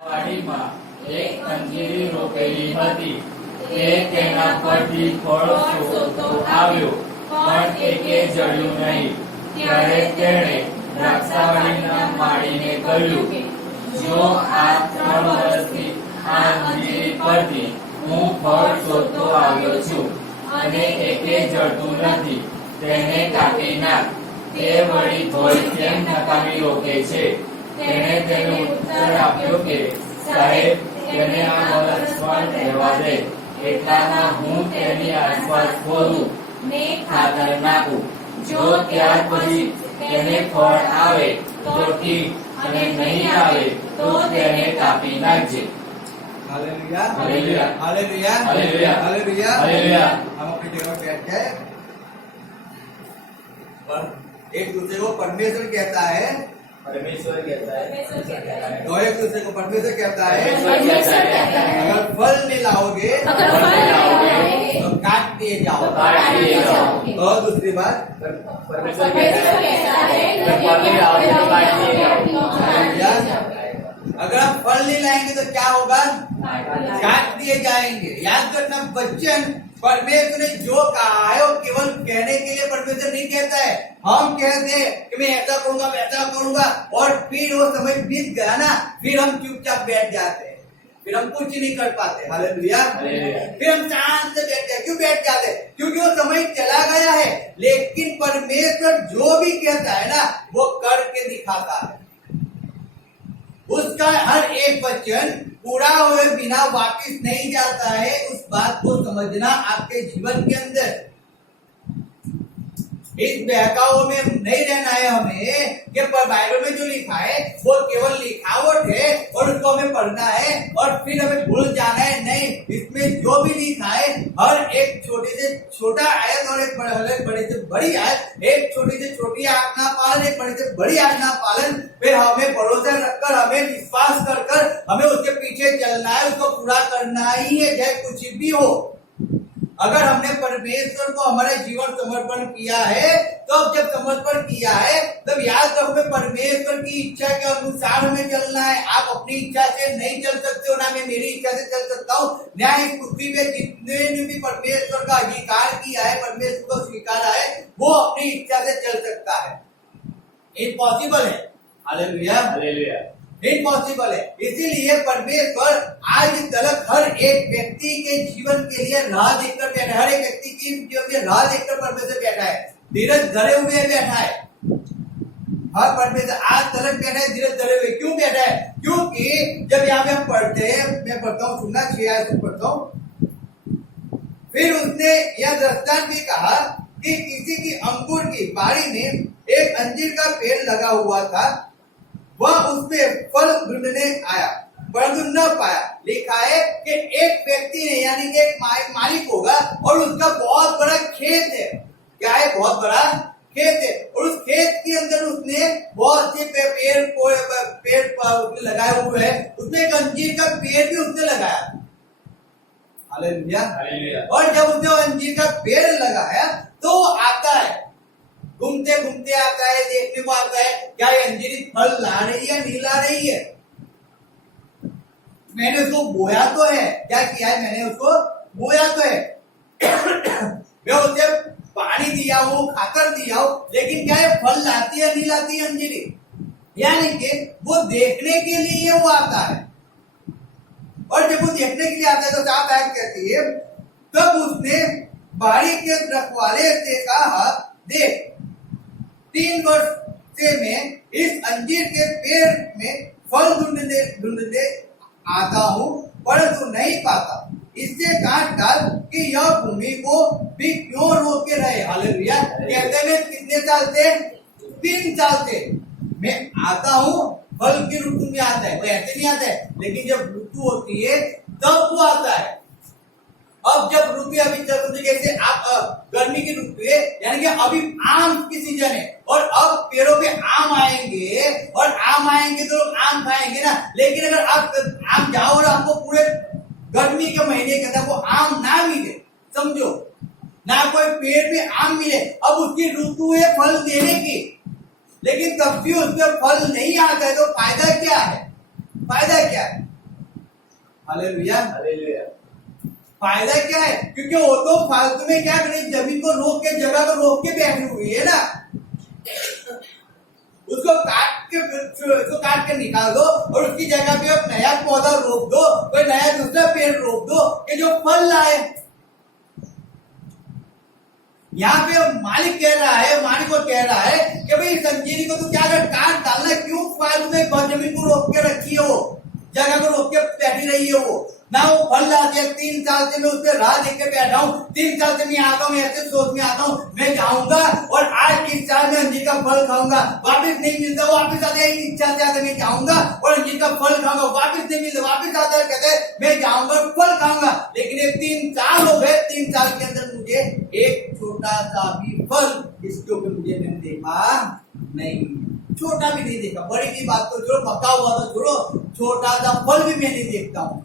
વાડીમાં એક અંજીરી રોપેલી હતી. તે તેના પરથી ફળ શોધતો આવ્યો, પણ એકે જડ્યું નહીં. ત્યારે તેણે દ્રાક્ષાવાડીના માળીને કહ્યું, જો આ 3 વર્ષથી આ અંજીરી પરથી હું ફળ શોધતો આવ્યો છું અને એકે જડતું નથી, તેને કાપી નાખ. તે વળી ભોય કેમ નકામી રોકે છે? તેણે તેને ઉત્તર આપ્યો કે, સાહેબ, તેને આ વર્ષ પણ રહેવા દે. એટલામાં હું તેની આસપાસ ખોદું ને ખાતર નાખું. જો ત્યાર પછી તેને ફળ આવે તો ઠીક, અને નહીં આવે તો તેને કાપી નાખજે. Hallelujah hallelujah hallelujah hallelujah hallelujah hallelujah. हम अपनी जगह पर बैठ गए पर एक दूसरे को परमेश्वर कहता है, परमेश्वर कहता है, तो एक दूसरे को परमेश्वर कहता है, परमेश्वर कहता है, अगर फल नहीं लाओगे अगर फल नहीं लाओगे तो काट दिए जाओ। तो काट दिए जाओगे। और दूसरी बात, परमेश्वर कहता है, अगर फल नहीं लाओगे तो काट दिए हालेलुया। जाओगे। अगर आप फल नहीं लाएंगे तो क्या होगा? काट दिए जाएंगे। याद रखना बच्चन, परमेश्वर ने जो कहा है वो केवल कहने के लिए परमेश्वर नहीं कहता है। हम कहते हैं कि मैं ऐसा करूंगा, वैसा करूंगा, और फिर वो समय बीत गया ना, फिर हम चुपचाप बैठ जाते हैं, फिर हम कुछ नहीं कर पाते। हालेलुया। फिर हम शांत से बैठ जाते। क्यों बैठ जाते? क्योंकि वो समय चला गया है। लेकिन परमेश्वर जो भी कहता है ना, वो करके दिखाता है। उसका हर एक वचन पूरा हुए बिना वापिस नहीं जाता है। उस बात को समझना आपके जीवन के अंदर। इस बहकाव में नहीं रहना है हमें कि बाइबल में जो लिखा है वो केवल लिखावट है और उसको हमें पढ़ना है और फिर हमें भूल जाना है। नहीं, इसमें जो भी लिखा है हर एक छोटे से छोटा आयत और एक बड़े से बड़ी आयत, एक छोटी से छोटी आज्ञा पालन, एक बड़ी से बड़ी आज्ञा पालन, फिर हमें भरोसा रखकर, हमें विश्वास कर कर हमें उसके पीछे चलना है, उसको पूरा करना ही है, चाहे कुछ भी हो। अगर हमने परमेश्वर को हमारा जीवन समर्पण किया है, तो अब जब समर्पण किया है तब याद रखो परमेश्वर की इच्छा के अनुसार हमें चलना है। आप अपनी इच्छा से नहीं चल सकते हो, ना मैं मेरी इच्छा से चल सकता हूँ। न्याय पृथ्वी पे जितने ने भी परमेश्वर का अंगीकार किया है, परमेश्वर को स्वीकारा है, वो अपनी इच्छा से चल सकता है। इम्पॉसिबल है। Hallelujah hallelujah. इम्पॉसिबल है। इसीलिए परमेश्वर आज तक हर एक व्यक्ति के जीवन के लिए राह देखकर बैठा है। हर एक व्यक्ति की जीवन में राह देखकर परमेश्वर बैठा है, धीरज धरे हुए बैठा है। हर परमेश्वर आज तक बैठा है, धीरज धरे हुए। क्यों बैठा है? क्योंकि जब यहाँ पे हम पढ़ते हैं, मैं पढ़ता हूँ, सुनना 6 आयत से पढ़ता हूँ। फिर उसने यह दृष्टांत भी कहा कि किसी की अंगूर की बाड़ी में एक अंजीर का पेड़ लगा हुआ था। वह उसमें फल ढूंढने आया परंतु न पाया। लिखा है कि एक व्यक्ति ने, यानी कि एक मालिक होगा और उसका बहुत बड़ा खेत है। क्या है? बहुत बड़ा खेत है, और उस खेत के अंदर उसने बहुत से पेड़ उसने लगाए हुए हैं। उसमें एक अंजीर का पेड़ भी उसने लगाया। हालेलुया। और जब उसने अंजीर का पेड़ लगाया तो वो आता है, घूमते घूमते आता है, देखने को आता है क्या ये अंजीरी फल ला रही है, नहीं ला रही है। मैंने उसको बोया तो है, क्या किया है? मैंने उसको बोया तो है, मैं उसे पानी दिया हूँ, खाकर दिया हूँ, लेकिन क्या है फल लाती है, नहीं लाती है अंजीरी? यानी कि वो देखने के लिए वो आता है। और जब वो देखने के लिए आता है तो क्या बात कहती है? तब उसने बाड़ी के रखवाले से कहा, देख, 3 वर्ष से मैं इस अंजीर के पेड़ में फल ढूंढने आता हूँ, परंतु नहीं पाता। इससे काट डाल कि यह भूमि को भी क्यों रोके रहे। हालेलुया। कहते हैं कितने साल से? 3 साल से मैं आता हूँ, फल की ऋतु में आता है। वो ऐसे नहीं आता है, लेकिन जब ऋतु होती है तब वो आता है। अब जब ऋतु अभी चल रही, जैसे आप गर्मी की ऋतु है, यानी कि अभी आम की सीजन है, और अब पेड़ों पे आम आएंगे, और आम आएंगे तो लोग आम खाएंगे ना। लेकिन अगर आप आम जाओ और आपको पूरे गर्मी के महीने के अंदर वो आम ना मिले, समझो ना, कोई पेड़ पे आम मिले, अब उसकी ऋतु है फल देने की, लेकिन तब भी उसमें फल नहीं आता है, तो फायदा क्या है? फायदा क्या है? हालेलुया। हालेलुया। फायदा क्या है? क्योंकि वो तो फालतू में क्या करे, जमीन को रोक के, जगह को रोक के बैठी हुई है ना, उसको काट के निकाल दो और उसकी जगह पे एक नया पौधा रोप दो, कोई नया दूसरा पेड़ रोप दो कि जो फल लाए। यहाँ पे मालिक कह रहा है, मालिक को कह रहा है कि भाई इस अंजीरी को तू क्या कर, काट डालना, क्यों फालतू में जमीन को रोक के रखी है, वो जगह को रोक के बैठी रही है, वो ना वो फल लाती है। 3 साल से मैं उस पर राह देख के बैठा हूँ, 3 साल से मैं आता हूँ, ऐसे सोच में आता हूँ, मैं जाऊंगा और आज इस साल में अंजीर का फल खाऊंगा, वापिस नहीं मिलता, वापिस आते हैं इच्छा से आते, मैं जाऊंगा और अंजीर का फल खाऊंगा, वापिस नहीं मिलता, वापिस आते हैं कहते मैं जाऊंगा फल खाऊंगा। लेकिन ये 3 साल हो गए, 3 साल के अंदर मुझे एक छोटा सा भी फल इसके ऊपर मुझे मैंने देखा नहीं, छोटा भी नहीं देखा। बड़ी की बात तो छोड़ो, पका हुआ तो छोड़ो, छोटा सा फल भी मैं नहीं देखता हूँ।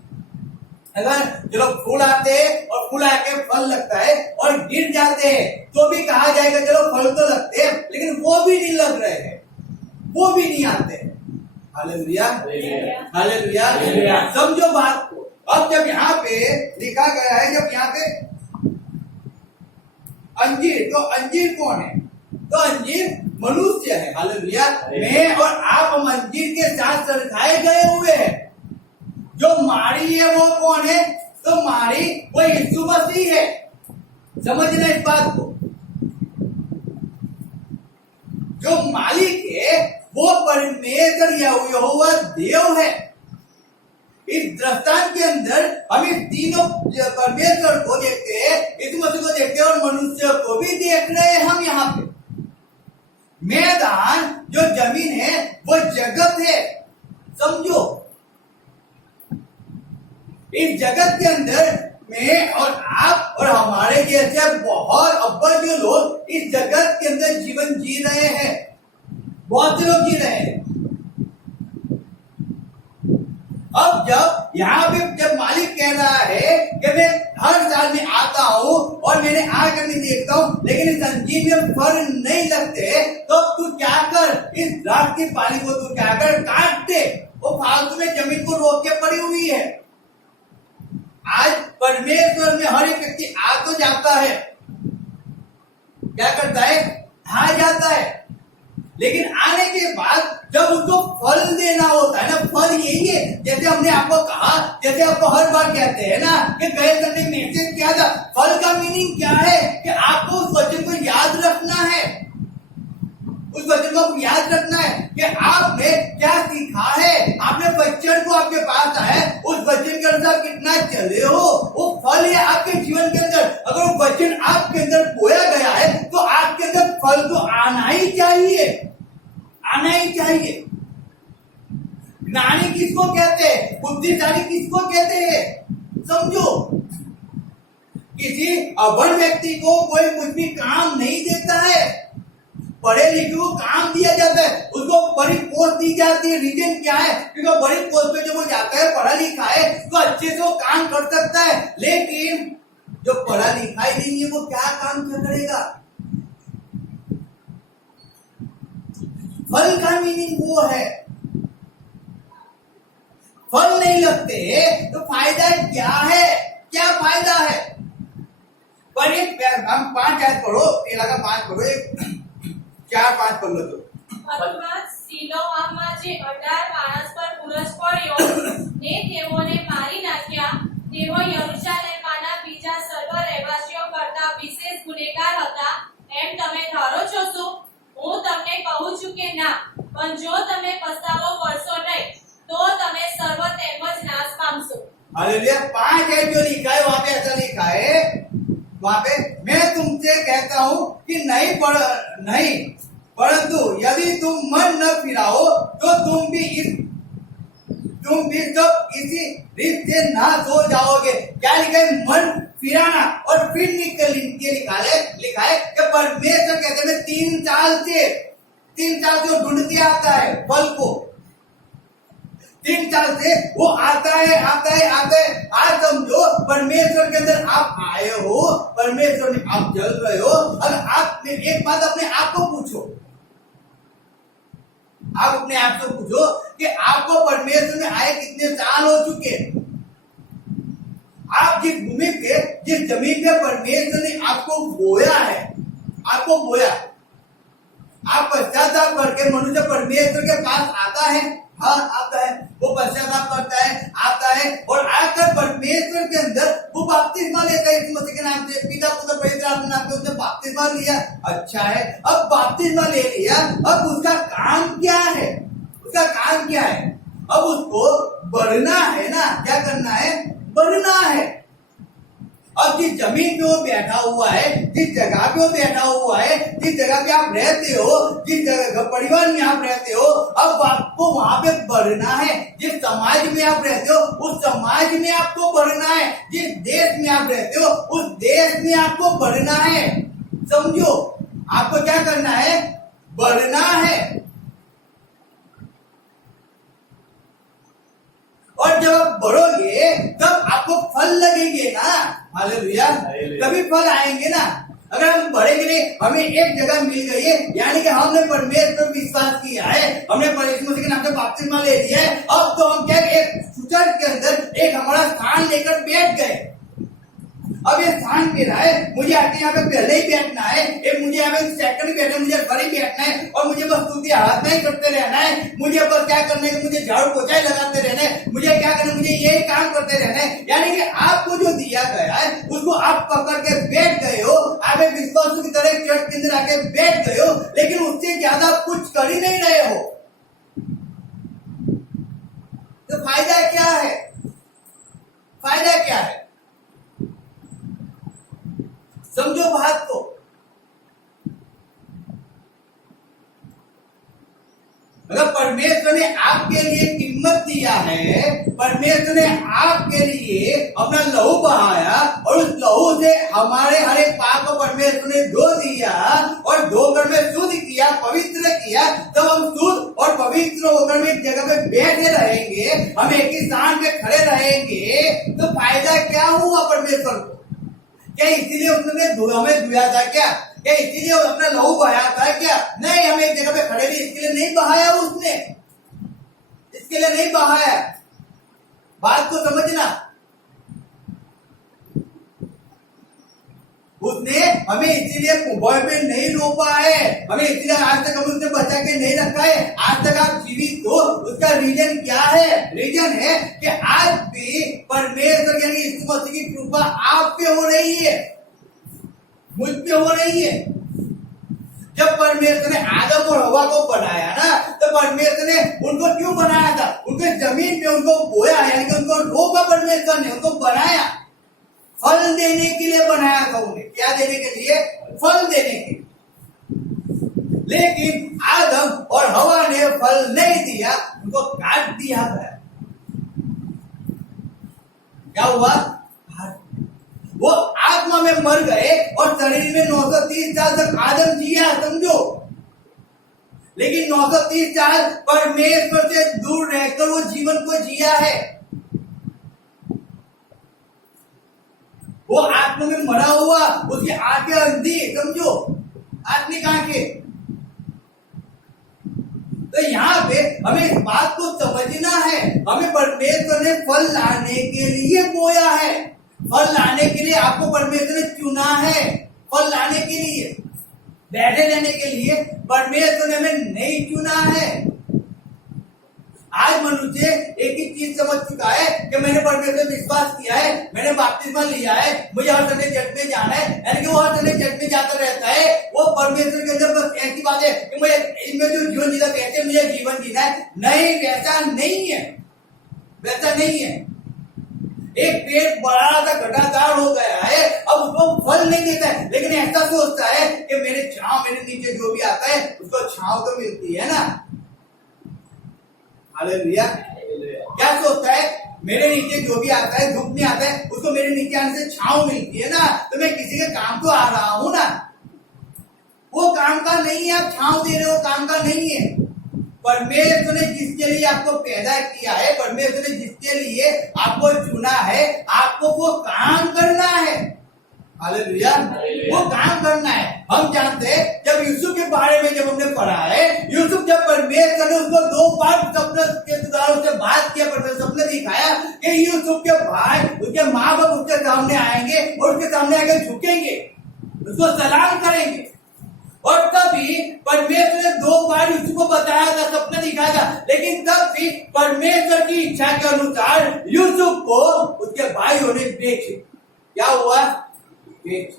अगर चलो फूल आते हैं और फूल आके फल लगता है और गिर जाते हैं तो भी कहा जाएगा चलो फल तो लगते हैं, लेकिन वो भी नहीं लग रहे हैं, वो भी नहीं आते। Hallelujah, hallelujah, hallelujah. समझो बात को। अब जब यहाँ पे लिखा गया है, जब यहाँ पे अंजीर, तो अंजीर कौन है? तो अंजीर मनुष्य है। हालेलुया। मैं और आप हम अंजीर के साथ सरखाए गए हुए हैं। जो मारी है वो कौन है? तो मारी वो यीशु मसीह है। समझना इस बात को। जो मालिक है वो परमेश्वर यहोवा देव है। इस दृष्टांत के अंदर हम इस तीनों परमेश्वर को देखते हैं, यीशु मसीह को देखते हैं और मनुष्य को भी देख रहे हैं हम यहाँ पे। मैदान जो जमीन है वो जगत है, समझो। इस जगत के अंदर मैं और आप और हमारे जैसे बहुत अव्वल जो लोग इस जगत के अंदर जीवन जी रहे हैं, बहुत से लोग जी रहे हैं। अब जब यहाँ पे जब मालिक कह रहा है कि मैं हर साल में आता हूँ और मैंने आकर नहीं देखता हूँ, लेकिन इस अंजीर में फल नहीं लगते, तो तू क्या कर, इस रात की पानी को तू क्या कर, काट दे। वो फालतू में जमीन को रोक के पड़ी हुई है। आज परमेश्वर में हर एक व्यक्ति आ तो जाता है, क्या करता है, आ जाता है, लेकिन आने के बाद जब उसको फल देना होता है ना, फल यही है। जैसे हमने आपको कहा, जैसे आपको हर बार कहते हैं ना कि गए संडे मैसेज क्या था, फल का मीनिंग क्या है कि आपको उस वचन को याद रखना है, उस वचन को याद रखना है कि आपने क्या सीखा है। आपने वचन को आपके पास आया, उस वचन के अनुसार कितना चले हो, वो फल है आपके जीवन के अंदर। अगर वो वचन आपके अंदर बोया गया है तो आपके अंदर फल तो आना ही चाहिए, आना ही चाहिए। ज्ञानी किसको कहते हैं, बुद्धिशाली किसको कहते हैं, समझो। किसी अभण व्यक्ति को कोई कुछ भी काम नहीं देता है, पढ़े लिखे को काम दिया जाता है, उसको बड़ी पोस्ट दी जाती है। रीजन क्या है? क्योंकि बड़ी पोस्ट पे जब वो जाता है, पढ़ा लिखा है, तो अच्छे से वो काम कर सकता है। लेकिन जो पढ़ा लिखा ही नहीं है वो क्या काम करेगा? फल का मीनिंग वो है। फल नहीं लगते तो फायदा क्या है? क्या फायदा है? पर एक हम 5 आयत पढ़ो, ये लगा 5 पढ़ो, एक 4-5 पढ़ लो तो। અથવા સિલોઆમાં જે 18 માણસ પર પુરસ્ પડ્યો ને તેઓને મારી નાખ્યા, તેઓ યરુશલેમના બીજા સર્વ રહેવાસીઓ કરતા વિશેષ ગુનેગાર હતા એમ તમે ધારો છો શું? હું તમને કહું છું કે ના, પણ જો તમે પસ્તાવો કરશો નહીં તો તમે સર્વ તેમજ નાશ પામશો। हालेलुया। 5 है जो लिखा है वहां पे ऐसा लिखा है, वहां पे मैं तुमसे कहता हूं कि नहीं परंतु यदि तुम मन न फिराओ तो तुम भी सब इसी रीत से नाश हो जाओगे। क्या लिखा है? मन फिराना। और फिर लिखा है कि परमेश्वर कहते हैं 3 साल से ढूंढते आता है फल को। 3 साल से वो आता है। आज समझो परमेश्वर के अंदर आप आए हो, परमेश्वर में आप चल रहे हो। अगर आप एक बात अपने आप को पूछो, आप अपने आप से पूछो कि आपको परमेश्वर में आए कितने साल हो चुके? आप जिस भूमि पे, जिस जमीन पे परमेश्वर ने आपको बोया है, आपको बोया, आप पश्चाताप करके मनुष्य परमेश्वर के पास आता है, हाँ आता है, वो पश्चाताप करता है, आता है और आकर परमेश्वर के अंदर वो बपतिस्मा लेता है यीशु मसीह के नाम से, पिता पुत्र पवित्र आत्मा नाम से उसने बपतिस्मा लिया। अच्छा है, अब बपतिस्मा ले लिया, अब उसका काम क्या है? उसका काम क्या है? अब उसको बढ़ना है ना, क्या करना है? बढ़ना है। अब जिस जमीन पे वो बैठा हुआ है, जिस जगह पे वो बैठा हुआ है, जिस जगह पे आप रहते हो, जिस जगह परिवार में आप रहते हो, अब आपको वहां पे बढ़ना है। जिस समाज में आप रहते हो उस समाज में आपको बढ़ना है। जिस देश में आप रहते हो उस देश में आपको बढ़ना है। समझो, आपको क्या करना है? बढ़ना है। और जब आप बढ़ोगे तब आपको फल लगेंगे ना, हालेलुया, तभी फल आएंगे ना। अगर हम बढ़ेंगे नहीं, हमें एक जगह मिल गई है, यानी कि हमने परमेश्वर पर विश्वास किया है, हमने परमेश्वर मसीह के नाम से बपतिस्मा ले लिया है, अब तो हम क्या एक चर्च के अंदर एक हमारा स्थान लेकर बैठ गए। अब ये स्थान मेरा है, मुझे आके यहाँ पे पहले ही बैठना है, मुझे यहाँ पे सेकंड बैठना है, मुझे बड़ी बैठना है और मुझे बस स्तुति आराधना ही करते रहना है। मुझे बस क्या करना है? मुझे झाड़ू पोछा लगाते रहना है, मुझे क्या करना है? मुझे यही काम करते रहना है। यानी कि आपको जो दिया गया है उसको आप पकड़ के बैठ गए हो, आप एक विश्वासू की तरह चर्च के अंदर आके बैठ गए हो, लेकिन उससे ज्यादा कुछ कर ही नहीं रहे हो, तो फायदा क्या है? फायदा क्या है? समझो बात को। अगर परमेश्वर ने आपके लिए कीमत दिया है, परमेश्वर ने आपके लिए अपना लहू बहाया और उस लहू से हमारे हर एक पाप को परमेश्वर ने धो दिया और धोकर में शुद्ध किया, पवित्र किया, तब हम शुद्ध और पवित्र होकर में एक जगह पे बैठे रहेंगे, हम एक ही स्थान पे खड़े रहेंगे, तो फायदा क्या हुआ परमेश्वर को? क्या इसीलिए उसने हमें धोया था क्या? क्या इसीलिए अपना लहू बहाया था क्या? नहीं, हम एक जगह पे खड़े थे इसके लिए नहीं बहाया उसने, इसके लिए नहीं बहाया। बात को समझना, उसने हमें इसीलिए कुएं में नहीं रोपा है, हमें इसीलिए आज तक हम उसने बचा के नहीं रखा है। आज तक आप जीवित हो, उसका रीजन क्या है? रीजन है कि आज भी परमेश्वर यानी यीशु मसीह की कृपा आप पे हो रही है, मुझ पे हो रही है। जब परमेश्वर ने आदम और हवा को बनाया ना, तो परमेश्वर ने उनको क्यों बनाया था? उनके जमीन पे उनको बोया, यानी कि उनको रोका, परमेश्वर ने उनको बनाया, फल देने के लिए बनाया था उन्हें। क्या देने के लिए? फल देने के लिए। लेकिन आदम और हवा ने फल नहीं दिया, उनको काट दिया गया। क्या हुआ? वो आत्मा में मर गए और शरीर में 930 साल तक आदम जिया, समझो। लेकिन 930 साल परमेश्वर से दूर रहकर वो जीवन को जिया है। वो आत्मा में मरा हुआ, उसकी आंखें अंधी, समझो, आत्मिक आंखें। तो यहाँ पे हमें इस बात को समझना है, हमें परमेश्वर ने फल लाने के लिए बोया है, फल लाने के लिए आपको परमेश्वर ने चुना है, फल लाने के लिए, बैठे रहने के लिए परमेश्वर ने हमें नहीं चुना है। आज मनुष्य एक ही चीज समझ चुका है कि मैंने परमेश्वर विश्वास किया है, मैंने बपतिस्मा लिया है, मुझे हर संडे चर्च में जाना है, यानी कि वो हर संडे चर्च में जाता रहता है। वो परमेश्वर के अंदर बस ऐसी बात है कि मुझे इनमें जो जीवन जीना कहते मुझे जीवन जीना है। नहीं, वैसा नहीं है, वैसा नहीं है। एक पेड़ बड़ा सा घटादार हो गया है, अब उसको फल नहीं देता है, लेकिन ऐसा सोचता है कि मेरे छांव, मेरे नीचे जो भी आता है उसको छांव तो मिलती है ना। हालेलुया। क्या सोचता है? मेरे नीचे जो भी आता है, धूप में आता है, उसको मेरे नीचे आने से छांव मिलती है ना, तो मैं किसी के काम तो आ रहा हूं ना। वो काम का नहीं है, आप छांव दे रहे हो, काम का नहीं है। परमेश्वर ने जिसके लिए आपको पैदा किया है, परमेश्वर ने जिसके लिए आपको चुना है, आपको वो काम करना है। हालेलुया, वो काम करना है। हम जानते हैं जब यूसुफ के बारे में जब हमने पढ़ा है, यूसुफ जब परमेश्वर ने उसको 2 बार सपने के द्वारा उससे बात किया, परमेश्वर सपने दिखाया कि यूसुफ के भाई उसके माँ बाप उसके सामने आएंगे और उसके सामने आकर झुकेंगे, उसको सलाम करेंगे। और तभी परमेश्वर ने 2 बार यूसुफ को बताया था, सपना दिखाया था, लेकिन तब भी परमेश्वर की इच्छा के अनुसार यूसुफ को उसके भाइयों ने बेच, क्या हुआ, बेच।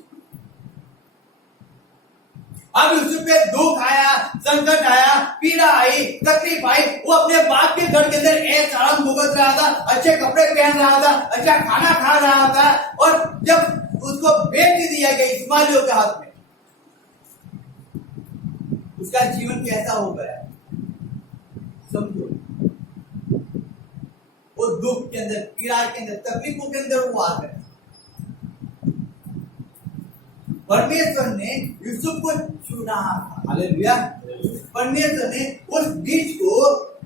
अब यूसुफ पे दुख आया, संकट आया, पीड़ा आई, तकलीफ आई, वो अपने बाप के घर के अंदर ऐश आराम भुगत रहा था, अच्छे कपड़े पहन रहा था, अच्छा खाना खा रहा था, और जब उसको बेच दिया गया इस्माइलियों के हाथ में, उसका जीवन कैसा हो गया समझो। वो दुख के अंदर, पीड़ा के अंदर, तकलीफों के अंदर वो आ गया। परमेश्वर ने यूसुफ को चुना, हालेलुया। परमेश्वर ने उस बीज को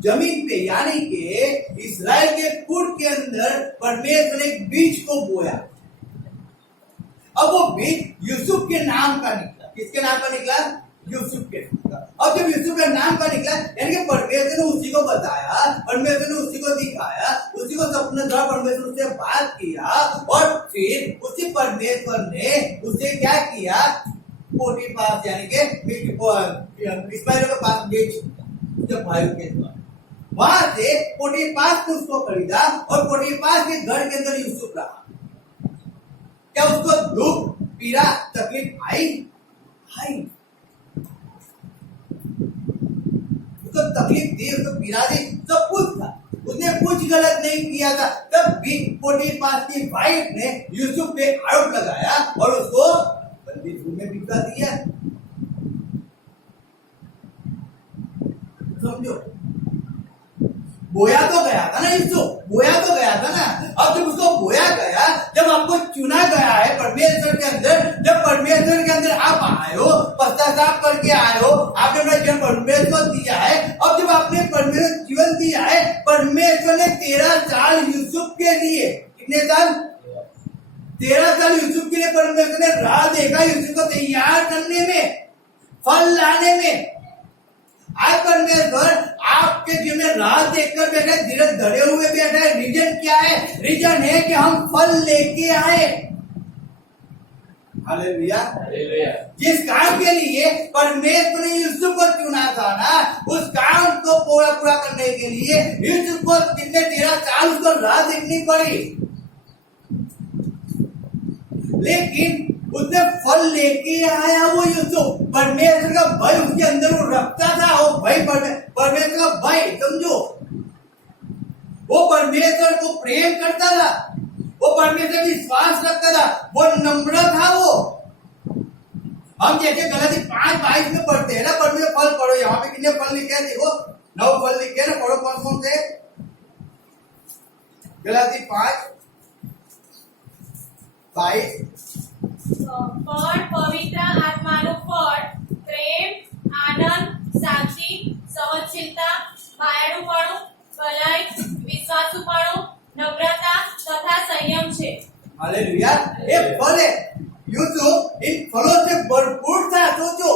जमीन पे, यानी कि इस्राएल के कुट के अंदर परमेश्वर ने एक बीज को बोया। अब वो बीज यूसुफ के नाम का निकला। किसके नाम का निकला, यूसुफ के। अब जब यूसुफ के नाम का निकला, यानी कि परमेश्वर ने उसी को बताया, परमेश्वर ने उसी को दिखाया, उसी को सपने द्वारा परमेश्वर उससे बात किया, और फिर उसी परमेश्वर ने उसे क्या किया, पोटीफार यानी कि इस्माइल के पास बेच दिया भाइयों के द्वारा। वहां से पोटीफार को उसको खरीदा और पोटीफार के घर के अंदर यूसुफ रहा। क्या उसको दुख, पीड़ा, तकलीफ आई? उसको तकलीफ दी, उसको पीड़ा दी, सब कुछ था, उसने कुछ गलत नहीं किया था। तब भी पोटीफार की वाइफ ने यूसुफ पे आरोप लगाया और उसको बंदी गृह में भिजवा दिया। समझो, बोया तो गया था ना यूसुफ, बोया तो गया था ना। अब जब उसको बोया गया, जब आपको चुना गया है परमेश्वर के अंदर, जब परमेश्वर के अंदर आप आए हो, पश्चाताप करके आए हो, आपने अपना जीवन परमेश्वर को दिया है। अब जब आपने परमेश्वर जीवन दिया है, परमेश्वर ने 13 साल यूसुफ के लिए, कितने साल, 13 साल यूसुफ के लिए परमेश्वर ने राह देखा, यूसुफ को तैयार करने में, फल लाने में। आज परमेश्वर आपके जीवन में राह देखकर बैठा है, धीरज धरे हुए बैठा है। रीजन क्या है? रीजन है कि हम फल लेके आए। हालेलुया। जिस काम के लिए परमेश्वर ने यूसुफ को चुना था ना, उस काम को पूरा करने के लिए यूसुफ को कितने 13 साल उसको राह देखनी पड़ी, लेकिन उसने फल लेके आया। वो यूसुफ, परमेश्वर का भय उसके अंदर वो रखता था, वो भय, परमेश्वर का भय, समझो, वो परमेश्वर को प्रेम करता था, वो परमेश्वर विश्वास रखता था, वो नम्र था। वो हम जैसे गलती 5:22 में पढ़ते हैं ना, परमेश्वर फल पढ़ो, यहाँ पे कितने फल लिखे हैं देखो, 9 फल लिखे हैं ना, पढ़ो कौन से। गलती 5:22 फળ પવિત્ર આત્માનું ફળ પ્રેમ, આનંદ, શાંતિ, સહનશીલતા, માયાળુપણું, ભલાઈ, વિશ્વાસુપણું, નમ્રતા તથા સંયમ છે। हालेलुया। ये फल है, यूसुफ इन फलों से भरपूर था। सोचो,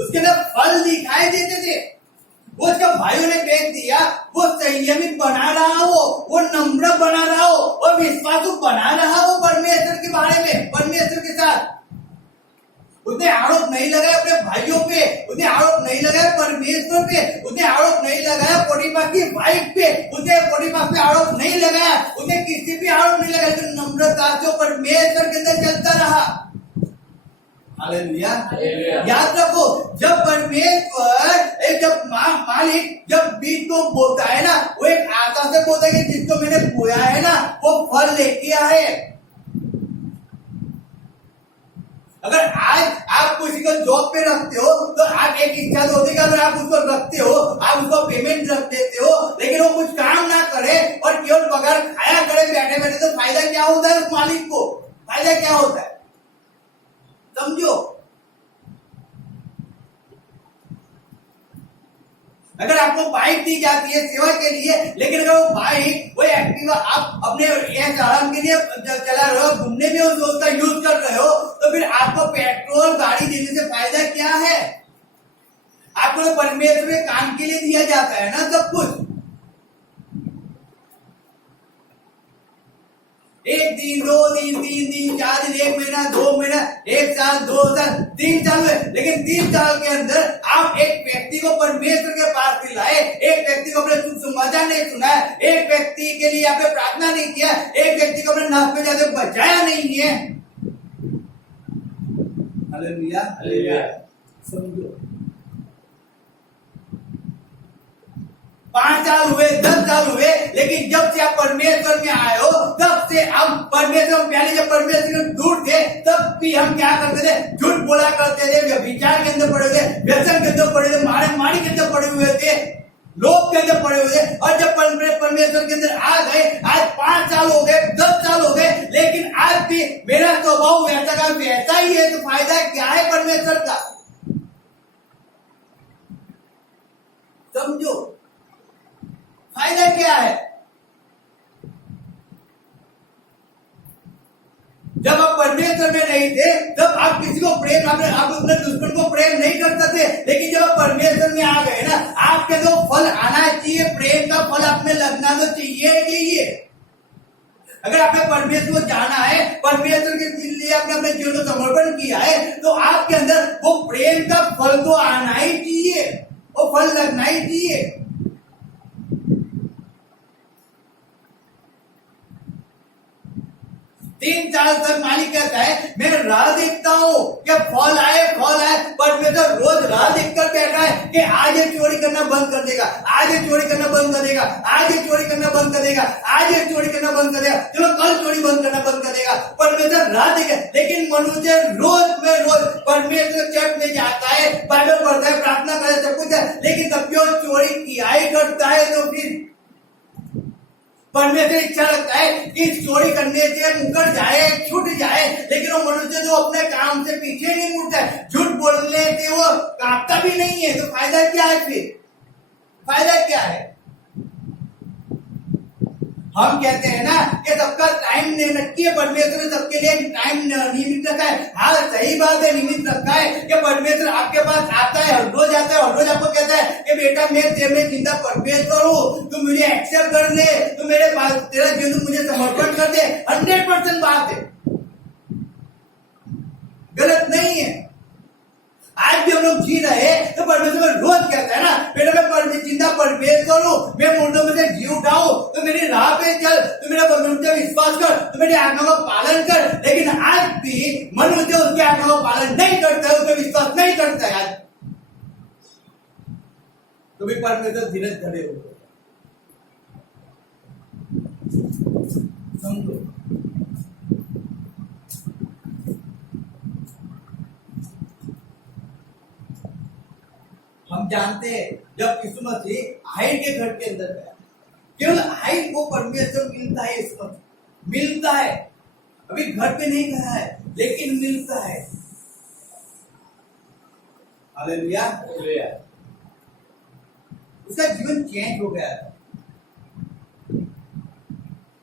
उसके अंदर फल दिखाई देते थे। वो उसके भाइयों ने बेच दिया, वो संयमित बना रहा हो, वो नम्र बना रहा हो, वो विश्वासु बना रहा हो परमेश्वर के बारे में, परमेश्वर के साथ। उसने आरोप नहीं लगाया अपने भाइयों पे, उसने आरोप नहीं लगाया परमेश्वर पे, उसने आरोप नहीं लगाया पोटीफार की वाइफ पे, उसने पोटीफार पे आरोप नहीं लगाया, उसने किसी पे आरोप नहीं लगाया, लेकिन नम्रता से परमेश्वर के अंदर चलता रहा। हालेलुया। याद रखो, जब परमेश्वर, जब मालिक जब बीज को बोता है ना, वो एक आशा से बोता है कि जिसको मैंने बोया है ना, वो फल लेके आए। अगर आज आप किसी को जॉब पे रखते हो, तो आप एक इच्छा तो होती है, अगर आप उसको रखते हो, आप उसको पेमेंट रख देते हो, लेकिन वो कुछ काम ना करे और केवल पगार खाया करे बैठे बैठे, तो फायदा क्या होता है उस मालिक को? फायदा क्या होता है? समझो, अगर आपको बाइक दी जाती है सेवा के लिए, लेकिन अगर वो बाइक, वो एक्टिवा आप अपने आराम के लिए चला रहे हो, घूमने में उसका यूज कर रहे हो, तो फिर आपको पेट्रोल गाड़ी देने से फायदा क्या है? आपको तो परमेश्वर के काम के लिए दिया जाता है ना सब कुछ। एक दिन, 2 दिन, 3 दिन, 4 दिन, 1 महीना, 2 महीना, 1 साल, 2 साल, 3 साल हुए, लेकिन 3 साल के अंदर आप एक व्यक्ति को परमेश्वर के पास नहीं लाए, एक व्यक्ति को अपने सुख समाचार नहीं सुनाया, एक व्यक्ति के लिए आपने प्रार्थना नहीं किया, एक व्यक्ति को अपने नाक पे जाके बचाया नहीं है। Hallelujah, hallelujah. समझो, 5 साल हुए, 10 साल हुए, लेकिन जब से आप परमेश्वर में आए हो, तब से हम परमेश्वर, पहले जब परमेश्वर से दूर थे, तब भी हम क्या करते थे? झूठ बोला करते थे, विचार के अंदर पड़े हुए, व्यसन के अंदर पड़े हुए, मारी के अंदर पड़े हुए थे, लोभ के अंदर पड़े हुए थे। और जब परमेश्वर के अंदर आ गए, आज 5 साल हो गए, 10 साल हो गए, लेकिन आज भी मेरा स्वभाव वैसा का वैसा ही है, तो फायदा क्या है परमेश्वर का? समझो, फायदा क्या है? जब आप परमेश्वर में नहीं थे, तब आप किसी को प्रेम, आप अपने दुश्मन को प्रेम नहीं कर सकते, लेकिन जब आप परमेश्वर में आ गए ना, आपके जो फल आना चाहिए, प्रेम का फल आप में लगना तो चाहिए। अगर आपने परमेश्वर को जाना है, परमेश्वर के लिए आपने अपने जीवन को समर्पण किया है, तो आपके अंदर वो प्रेम का फल तो आना ही चाहिए, वो फल लगना ही चाहिए। 3 साल तक मालिक कहता है, मैं राह देखता हूँ कि फल आए, परमेश्वर रोज राह देखकर बैठा है कि आज ये चोरी करना बंद कर देगा, आज ये चोरी करना बंद कर देगा, आज ये चोरी करना बंद कर देगा, आज ये चोरी करना बंद कर देगा, चलो कल चोरी बंद करना बंद कर देगा। परमेश्वर राह देगा, लेकिन मनुष्य रोज में रोज परमेश्वर चर्च में जाता है, बाइबल पढ़ता है, प्रार्थना करता है, सब कुछ है, लेकिन कभी वो चोरी किया ही करता है, तो फिर परमेश्वर इच्छा लगता है कि चोरी करने से मुकर जाए, छूट जाए, लेकिन वो मनुष्य जो अपने काम से पीछे नहीं मुड़ता है, झूठ बोलने से वो काटता भी नहीं है, तो फायदा क्या है? फिर फायदा क्या है? हम कहते हैं ना कि सबका टाइम नक्की है, परमेश्वर ने सबके लिए टाइम नियमित रखा है। हाँ, सही बात है, नियमित रखा है कि परमेश्वर आपके पास आता है, हर रोज आता है, हर रोज आपको कहता है कि बेटा मैं तेरे में जिंदा परमेश्वर हूँ, तू मुझे एक्सेप्ट कर ले, तू मेरे पास तेरा जीवन मुझे समर्पण कर दे। 100% बात है, गलत नहीं है। आज भी हम लोग जी रहे हैं, तो परमेश्वर रोज कहता है ना, बेटा मैं जिंदा परमेश्वर हूँ, मैं मुर्दों में से जी उठाऊं, तो मेरी राह पे चल, तो मेरा मनुष्य विश्वास कर, तो मेरी आज्ञा का पालन कर। लेकिन आज भी मनुष्य उसकी आज्ञा का पालन नहीं करता है, उसका विश्वास नहीं करता है। आज तो भी परमेश्वर धीरज धरे हो, समझो। हम जानते हैं जब यीशु मसीह हाइर के घर के अंदर गया, केवल हाइर को परमेश्वर मिलता है, यीशु मसीह मिलता है। अभी घर पे नहीं गया है, लेकिन मिलता है। Hallelujah, hallelujah. उसका जीवन चेंज हो गया था।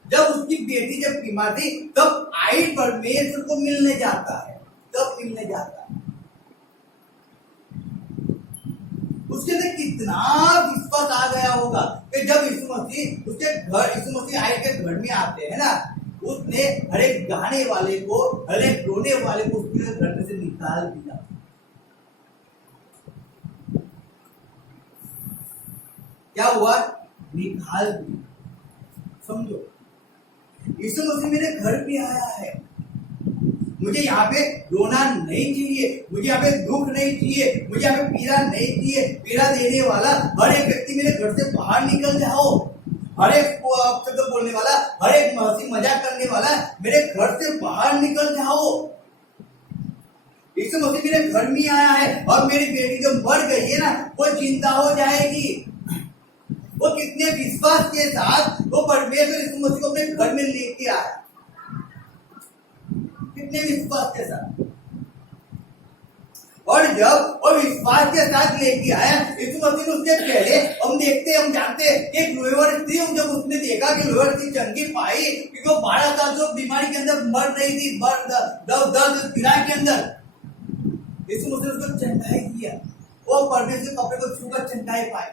जब उसकी बेटी जब बीमार थी, तब हाइर परमेश्वर को मिलने जाता है, तब मिलने जाता है। उसके अंदर कितना विश्वास आ गया होगा कि जब यीशु मसीह उसके घर, यीशु मसीह आए के घर में आते हैं ना, उसने हर एक गाने वाले को, हर एक रोने वाले को उसके घर में से निकाल दिया। क्या हुआ? निकाल दिया। समझो, यीशु मसीह मेरे घर पे आया है, मुझे यहाँ पे रोना नहीं चाहिए, मुझे यहाँ पे दुख नहीं चाहिए, मुझे यहाँ पे पीड़ा नहीं चाहिए। पीड़ा देने वाला हर एक व्यक्ति मेरे घर से बाहर निकल जाओ, हर एक शब्द बोलने वाला, हर एक हंसी मजाक करने वाला मेरे घर से बाहर निकल जाओ। यीशु मसीह मेरे घर में आया है, और मेरी बेटी जो मर गई है ना, वो जिंदा हो जाएगी। वो कितने विश्वास के साथ वो परमेश्वर यीशु मसीह को अपने घर में लेके आया, कितने विश्वास के साथ। और जब वो विश्वास के साथ लेके आया यीशु मसीह, उसके पहले हम देखते, हम जानते एक लोहेवर स्त्री, जब उसने देखा कि लोहेवर स्त्री चंगी पाई, क्योंकि वो 12 साल से बीमारी के अंदर मर रही थी, दर्द पीड़ा के अंदर, यीशु मसीह उसको चंगाई दिया। वो परमेश्वर कपड़े को छूकर चंगाई पाए।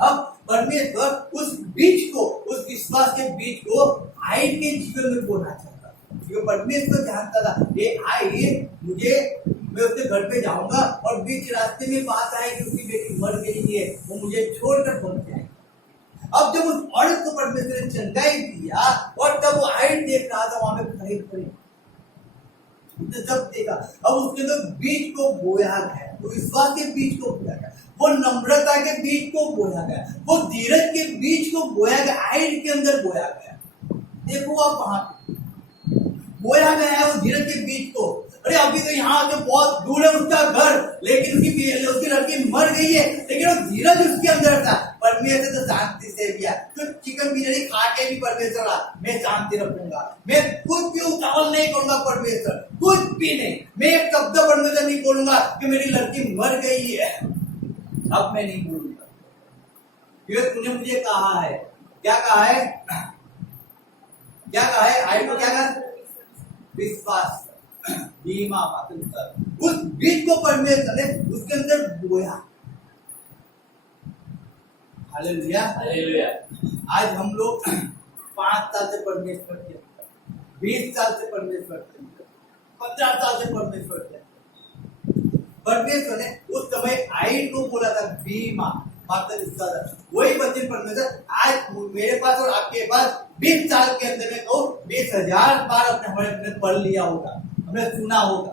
अब परमेश्वर उस बीज को, उस विश्वास के बीज को आयन के जीवन में बोना चाहता, क्योंकि परमेश्वर जानता था ये आयन मुझे, मैं उसके घर पे जाऊंगा और बीच रास्ते में बात आएगी उसकी बेटी मर गई है, वो मुझे छोड़कर पहुंच जाएगी। अब जब उस औरत को परमेश्वर ने चंगाई दिया और तब वो आयन देख रहा था वहां पे खड़े जब देखा, अब उसके तो बीज को बोया गया, वो विश्वास के बीज को बोया गया, वो नम्रता के बीज को बोया गया, वो धीरज के बीज को बोया गया, आयन के अंदर बोया गया। देखो आप वहां बोया गया है वो धीरज के बीज को। अरे अभी तो यहाँ से बहुत दूर है उसका घर, लेकिन उसकी लड़की मर गई है, लेकिन वो धीरज उसके अंदर था। परमेश्वर तो शांति से दिया, तो चिकन बिरयानी खा के भी परमेश्वर मैं शांति रखूंगा, मैं कुछ भी उतावल नहीं करूंगा परमेश्वर, कुछ भी नहीं, मैं एक शब्द परमेश्वर नहीं बोलूंगा कि मेरी लड़की मर गई है, अब मैं नहीं बोलूंगा, क्योंकि तूने मुझे कहा है। क्या कहा है? क्या कहा है? आई को क्या कहा? विश्वास, बीमा, उस बीज को परमेश्वर ने उसके अंदर बोया। Hallelujah, hallelujah. आज हम लोग 5 साल से परमेश्वर के अंदर, 20 साल से परमेश्वर के अंदर, 15 साल से परमेश्वर के अंदर, परमेश्वर ने उस समय आयन को बोला था बीमा, वही वचन परमेश्वर आज मेरे पास और आपके पास 20 साल के अंदर में कहूँ 20,000 बार हमने पढ़ लिया होगा, हमने सुना होगा,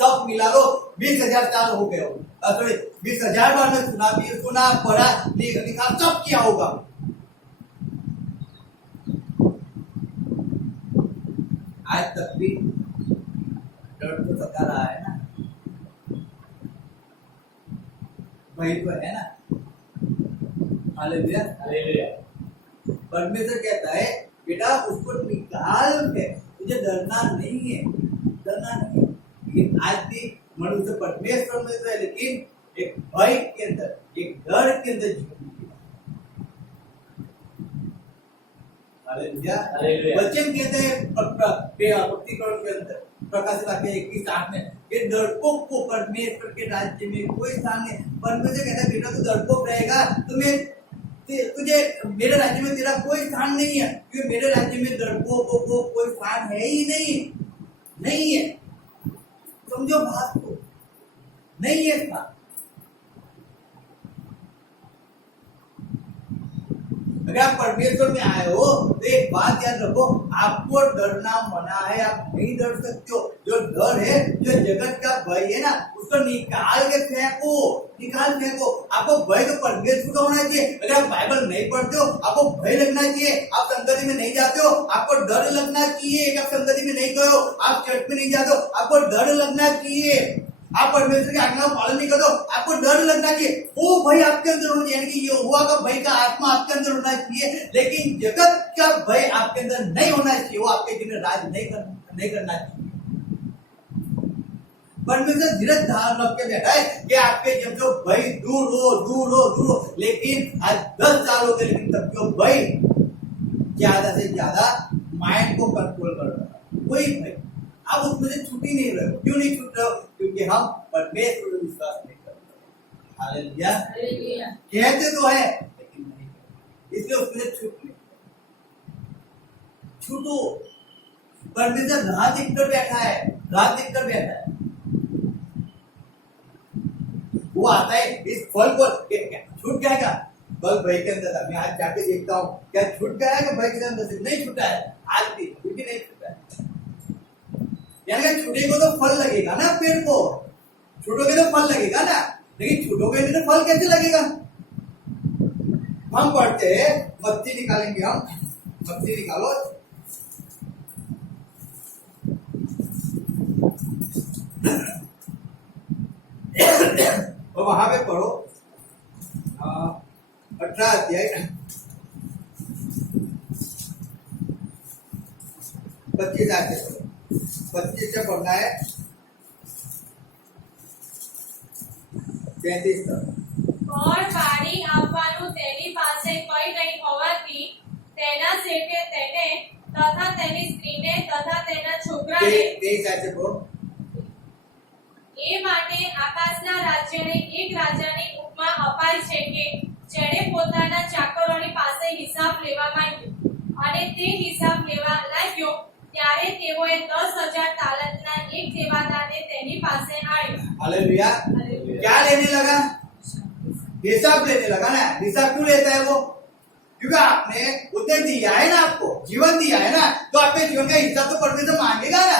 सब मिला लो 20,000 साल हो गए होगा, सॉरी 20,000 बार में सुना पढ़ा लिखा सब किया होगा। आज तक भी डर तो सता रहा है ना, वही तो है ना। Hallelujah, hallelujah. परमेश्वर कहता है बेटा उसको निकाल के, तुझे डरना नहीं है, डरना नहीं है। लेकिन आज भी मनुष्य परमेश्वर में तो है, लेकिन एक भय के अंदर, एक डर के अंदर जीवन जीता। Hallelujah, hallelujah. वचन कहते हैं भक्तिकरण के अंदर प्रकाशित वाक्य 21:8 में कि डरपोक को परमेश्वर के राज्य में कोई स्थान नहीं। परमेश्वर कहता है बेटा तू डरपोक रहेगा, तुझे मेरे राज्य में तेरा कोई स्थान नहीं है, क्योंकि मेरे राज्य में डरपोकों को कोई स्थान है ही नहीं है। समझो बात को, नहीं है स्थान। अगर आप परमेश्वर में आए हो तो एक बात याद रखो, आपको डरना मना है, आप नहीं डर सकते हो। जो डर है, जो जगत का भय है ना, उसको निकाल के फेंको, निकाल फेंको। आपको भय तो परमेश्वर का होना चाहिए। अगर आप बाइबल नहीं पढ़ते हो आपको भय लगना चाहिए, आप संगति में नहीं जाते हो आपको डर लगना चाहिए, आप संगति में नहीं गए हो, आप चर्च में नहीं जाते हो आपको डर लगना चाहिए, आप परमेश्वर की आज्ञा का पालन नहीं करते हो आपको डर लगना चाहिए। वो भय आपके अंदर होना चाहिए, यानी कि यहोवा का भय का आत्मा आपके अंदर होना चाहिए, लेकिन जगत का भय आपके अंदर नहीं होना चाहिए, वो आपके जीवन राज नहीं करना चाहिए। परमेश्वर धीरज धारण रख के बैठा है कि आपके जब जो भय दूर हो, लेकिन आज 10 साल हो गए, लेकिन तब जो भय ज्यादा से ज्यादा माइंड को कंट्रोल कर रहा है, वही भय आप उसमें से छूट ही नहीं रहे। क्यों नहीं छूट रहे हो? क्योंकि हम परमेश्वर पर विश्वास नहीं करते। Hallelujah, hallelujah. कहते तो है लेकिन नहीं, इसलिए उसमें छूट नहीं। छूटो, परमेश्वर राह देखकर बैठा है, राह देखकर बैठा है। वो आता है इस फल को छूट जाएगा, बल भय के अंदर था। मैं आज जाके देखता हूँ क्या छूट गया है, भय के अंदर से नहीं छूटा है, आज भी नहीं छूटा है। यानी छूटेगा तो फल लगेगा ना, पेड़ को छूटोगे तो फल लगेगा ना, लेकिन छूटोगे नहीं तो फल कैसे लगेगा? हम पढ़ते हैं, मत्ती निकालेंगे हम, मत्ती निकालो, और वहां पे पढ़ो 18 अध्याय 25 आते 25 से पढ़ना है 33 तक। કોણ પાણી આપવાનું તેની પાસે કંઈ નહીં હોવાથી તેના શેઠે તેને તથા તેની સ્ત્રીને તથા તેના છોકરાને 23 આતે પઢો। એ માટે આકાશના રાજ્યને એક રાજાની ઉપમા અપાય છે કે જેણે પોતાના ચાકરોની પાસે હિસાબ લેવા માંગ્યો અને તે હિસાબ લેવા લાગ્યો ત્યારે તેઓએ 10,000 તાલંતના એક દેવાદારને તેની પાસે આણ્યો. हालेलुया. क्या लेने लगा? हिसाब लेने लगा ना. हिसाब क्यों लेता है वो? क्योंकि आपने उसने दिया है ना, आपको जीवन दिया है ना, तो आपके जीवन का हिस्सा तो परमेश्वर मांगेगा ना.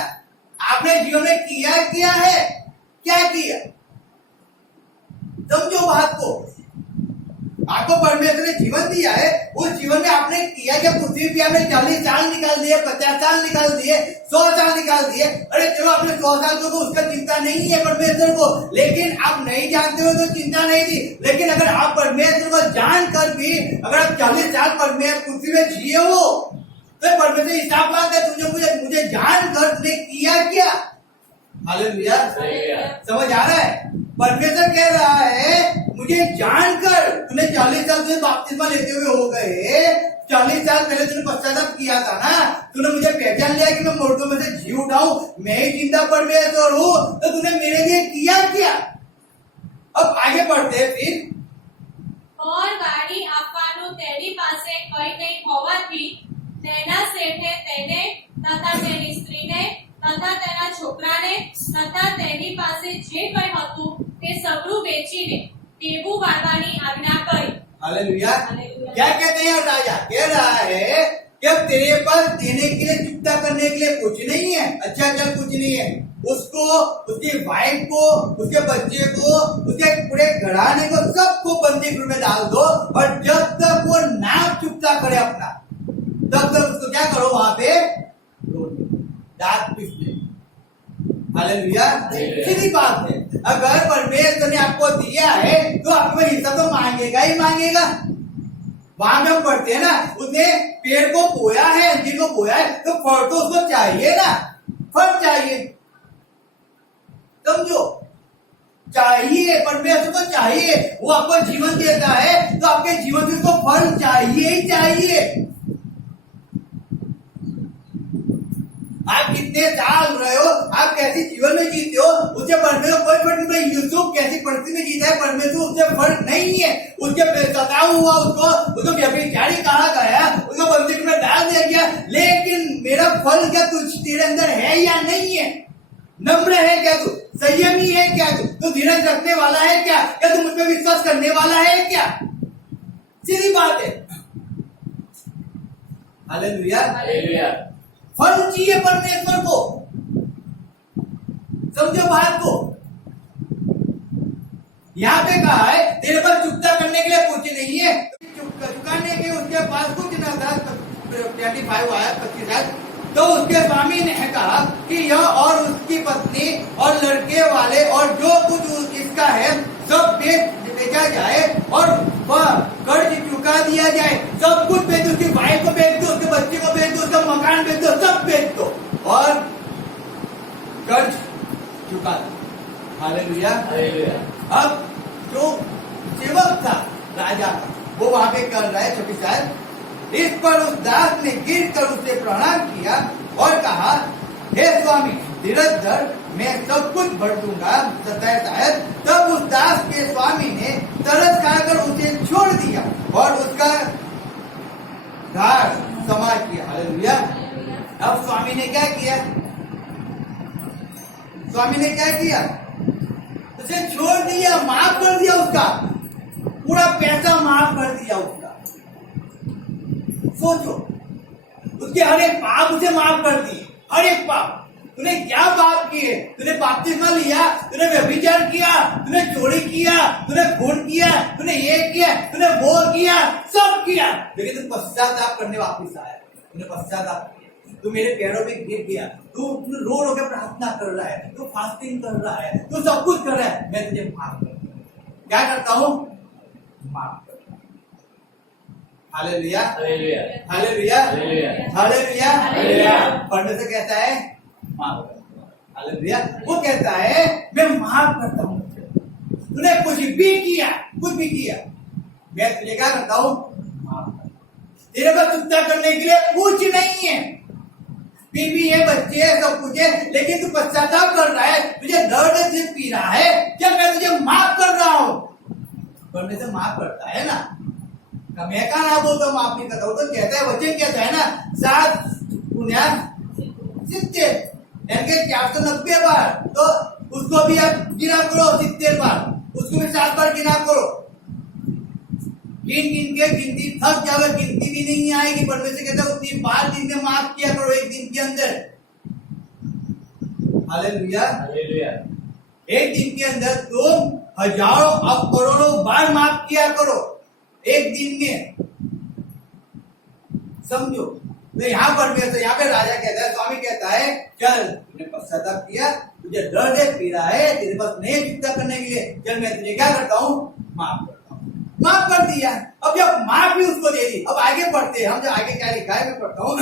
आपने जीवन में किया है, क्या किया? समझो बात को. आपको परमेश्वर ने जीवन दिया है, उस जीवन में आपने किया क्या? पृथ्वी पे आपने 40 साल निकाल दिए, 50 साल निकाल दिए, 100 साल निकाल दिए. अरे चलो आपने 100 साल को उसका चिंता नहीं है परमेश्वर को, लेकिन आप नहीं जानते हो तो चिंता नहीं थी. लेकिन अगर आप परमेश्वर को जानकर भी अगर आप 40 साल परमेश्वर पृथ्वी में जिए हो तो परमेश्वर हिसाब मांगता है, तुझे मुझे जानकर तुमने किया क्या? हालेलुया. समझ आ रहा है? परमेश्वर कह रहा है मुझे जानकर तूने 40 साल तुझे बपतिस्मा लेते हुए हो गए, 40 साल पहले तूने पश्चाताप किया था ना, तूने मुझे पहचान लिया कि मैं मुर्दों में से जी उठाऊं, मैं ही जिंदा परमेश्वर हूं, तो तूने मेरे लिए किया क्या? अब आगे बढ़ते हैं फिर. પણ વાડી આપવાનું તેની પાસે કંઈ નહીં હોવાથી તેના શેઠે તેને તથા તેની સ્ત્રીને તથા તેના છોકરાને તથા તેની પાસે જે કંઈ હતું તે સગળું વેચીને ટેબુ વાળવાની આજ્ઞા કરી. हालेलुया. क्या कहते हैं राजा? कह रहा है कि अब तेरे पास देने के लिए चुकता करने के लिए कुछ नहीं है. अच्छा चल कुछ नहीं है. उसको, उसकी वाइफ को, उसके बच्चे को, उसके पूरे घराने को, सबको बंदी गृह में डाल दो और जब तक वो नाम चुकता करे अपना, तब तक उसको क्या करो? वहां पे दांत पीस दे. हालेलुया. सीधी बात है. अगर परमेश्वर ने आपको दिया है तो आपको हिस्सा तो मांगेगा ही मांगेगा. वहां में हम पढ़ते हैं ना, उसने पेड़ को बोया है, अंजीर को बोया है, तो फल तो उसको चाहिए ना, फल चाहिए. समझो, चाहिए, परमेश्वर को चाहिए. वो आपको जीवन देता है तो आपके जीवन में उसको फल चाहिए ही चाहिए. आप कितने साल रहे हो, आप कैसे जीवन में जीते हो, उससे परमेश्वर कोई फर्क नहीं. यूसुफ कैसी परिस्थिति में जीता है, परमेश्वर उससे फर्क नहीं है. उसके सताव हुआ, उसको व्यभिचारी कहा गया, उसको बंदी में डाल दिया गया, लेकिन मेरा फल क्या तुझ तेरे अंदर है या नहीं है? नम्र है क्या तू? संयमी है क्या तू धीरज रखने वाला है क्या? तू मुझ पर विश्वास करने वाला है क्या? सीधी बात है. हालेलुया. फल चाहिए परमेश्वर को. समझो बात को. यहाँ पे कहा है तेरे पास चुकता करने के लिए कुछ नहीं है. चुकाने के उसके पास कुछ ना था. 25 आया 25 आया. तो उसके स्वामी ने कहा कि यह और उसकी पत्नी और लड़के वाले और जो कुछ इसका है सब बेचा जाए और वह कर्ज चुका दिया जाए. सब कुछ बेच दो. उसकी वाइफ को बेच दो, उसके बच्चे को बेच दो, उसका मकान बेच दो, सब बेच दो और कर्ज चुका दो. हालेलुया. अब जो सेवक था राजा का, वो वहां पे कर रहा है 26 साल. इस पर उस दास ने गिर कर उसे प्रणाम किया और कहा, हे स्वामी धीरज धर, मैं सब कुछ भर दूंगा. 27 आयत. तब उस दास के स्वामी ने तरस खाकर उसे छोड़ दिया और उसका धार समाज किया. हालेलुया. अब स्वामी ने क्या किया? स्वामी ने क्या किया? उसे छोड़ दिया, माफ कर दिया. उसका पूरा पैसा माफ कर दिया. उसका सोचो, उसके हर एक पाप उसे माफ कर दिए. हर एक पाप. तूने क्या पाप किए? तूने बपतिस्मा लिया, तूने व्यभिचार किया, तूने चोरी किया, तूने खून किया, तूने ये किया, तूने वो किया, सब किया, लेकिन तू पश्चाताप करने वापिस आया. तूने पश्चाताप किया, तू मेरे पैरों में गिर गया, तू रो रो के प्रार्थना कर रहा है, तू फास्टिंग कर रहा है, तू सब कुछ कर रहा है. मैं तुझे माफ करता हूं. क्या करता हूं? माफ. हालेलुया. हालेलुया. हालेलुया. हालेलुया. परमेश्वर कहता है माफ कर. हालेलुया. वो कहता है मैं माफ करता हूं. तूने कुछ भी किया, मैं तुझे क्या करता हूं? माफ कर. तेरे को चुकता करने के लिए कुछ नहीं है. बीवी है, बच्चे है, सब कुछ है, लेकिन तू पश्चाताप कर रहा है, तुझे दर्द से पी रहा है, जब मैं तुझे माफ कर रहा हूं. परमेश्वर माफ करता है ना. मैं कहा ना बोलता हूँ, माफ नहीं करता हूँ। तो कहता है, वचन कहता है ना 7 गुण्या 70 यानी कि 490 बार। तो उसको भी आप गिना करो 70 बार, उसको भी 7 बार गिना करो। गिन गिन के गिनती थक जाओगे, गिनती भी नहीं आएगी। परमेश्वर कहता है उतनी बार दिन में माफ किया करो, एक दिन के अंदर। Hallelujah, hallelujah. एक दिन के अंदर तुम हजारों अब करोड़ों बार माफ किया करो एक दिन में, समझो। तो यहाँ परमेश्वर, यहाँ पे राजा कहता है, स्वामी कहता है, चल तूने पश्चाताप किया, तुझे दर्द है, पीड़ा है, तेरे पास नहीं चुकता करने के लिए, चल मैं तुझे क्या करता हूँ, माफ करता हूँ। माफ कर दिया। अब जब माफ भी उसको दे दी, अब आगे पढ़ते हैं हम। जो आगे क्या लिखा है मैं पढ़ता हूँ,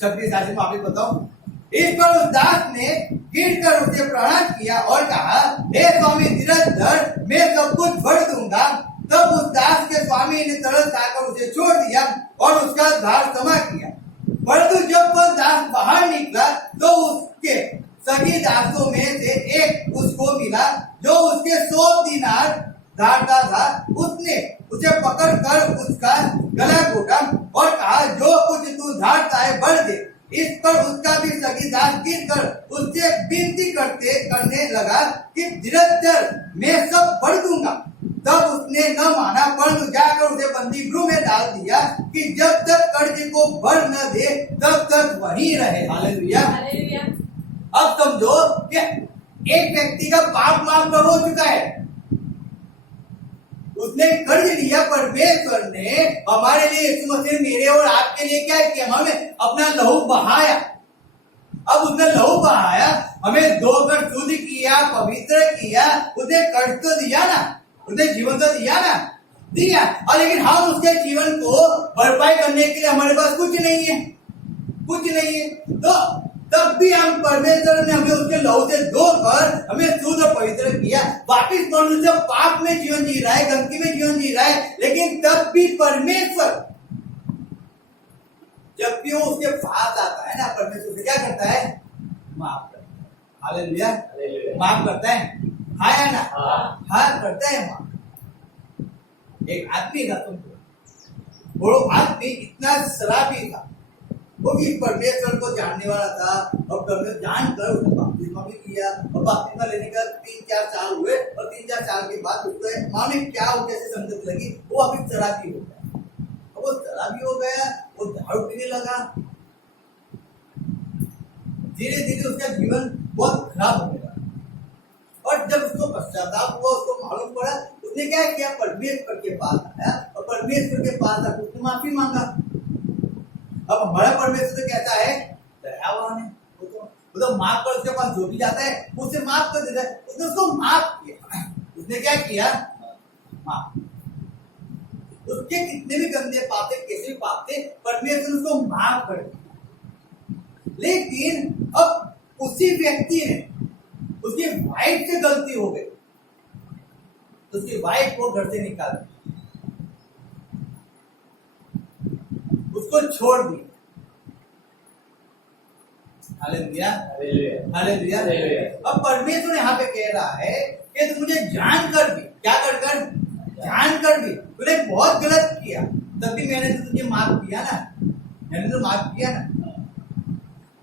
सबके साथ में आपको बताऊं। इस पर उस दास ने गिरकर उसे प्रणाम किया और कहा, हे स्वामी धीरज धर, मैं सब कुछ भर दूंगा। तब उस दास के स्वामी ने तरस खाकर उसे छोड़ दिया और उसका धार क्षमा किया। परंतु जब वह दास बाहर निकला तो उसके सभी दासों में से एक उसको मिला जो उसके 100 दीनार धारता था। उसने उसे पकड़कर उसका गला घोटा और कहा, जो कुछ तू धारता है भर दे। इस पर उसका भी सगी दास गिरकर उससे विनती करने लगा कि धीरज धर, मैं सब भर दूंगा। तब उसने न माना, परंतु जाकर उसे बंदी गृह में डाल दिया कि जब तक कर्ज को भर न दे तब तक वहीं रहे। हालेलुया। हालेलुया। अब समझो कि एक व्यक्ति का पाप माफ हो चुका है, उसने कर्ज लिया। परमेश्वर ने हमारे लिए, यीशु मसीह मेरे और आपके लिए क्या किया, हमें अपना लहू बहाया। अब उसने लहू बहाया, हमें धोकर शुद्ध किया, पवित्र किया। उसने कर्ज तो दिया ना, उसने जीवन तो दिया ना, दिया। और लेकिन हम उसके जीवन को भरपाई करने के लिए हमारे पास कुछ नहीं है, कुछ नहीं है। तो तब भी हम, परमेश्वर ने हमें उसके लहू से धोकर हमें शुद्ध और पवित्र किया। वापिस मनुष्य पाप में जीवन जी रहा है, गंदगी में जीवन जी रहा है, लेकिन तब भी परमेश्वर, जब भी वो उसके पास आता है ना, परमेश्वर उसे क्या करता है, माफ करता है। हालेलुया, माफ करता है। हाँ या ना? हाँ करता है माफ। एक आदमी था, तुमको वो आदमी इतना शराबी था, वो भी परमेश्वर को जानने वाला था। और परमेश्वर जानकर उसने बपतिस्मा भी किया, और बपतिस्मा लेने का 3-4 साल हुए, और 3-4 साल के बाद उसको माने क्या हो, कैसे संगत लगी, वो अभी शराबी हो गया। अब वो शराबी हो गया, वो दारू पीने लगा। धीरे धीरे उसका जीवन बहुत खराब हो गया। और जब उसको पश्चाताप हुआ, उसको मालूम पड़ा, उसने क्या किया, परमेश्वर के पास आया और परमेश्वर के पास आकर उसने माफी मांगा। अब हमारा परमेश्वर तो कहता है दयावान है, वो तो माफ कर, उसके पास जो भी जाता है उससे माफ कर देता है। उसने उसको माफ किया। उसने क्या किया, माफ। उसके कितने भी गंदे पाप थे, कैसे भी पाप थे, परमेश्वर उसको माफ कर दिया। लेकिन अब उसी व्यक्ति ने, उसकी वाइफ से गलती हो गई, उसकी वाइफ को घर से निकाल दिया, उसको छोड़ दी। Hallelujah, hallelujah. अब परमेश्वर यहाँ पे कह रहा है कि तू मुझे जानकर भी, क्या कर जानकर भी तूने बहुत गलत किया, तब भी मैंने तो तुझे माफ किया ना, मैंने तो माफ किया ना।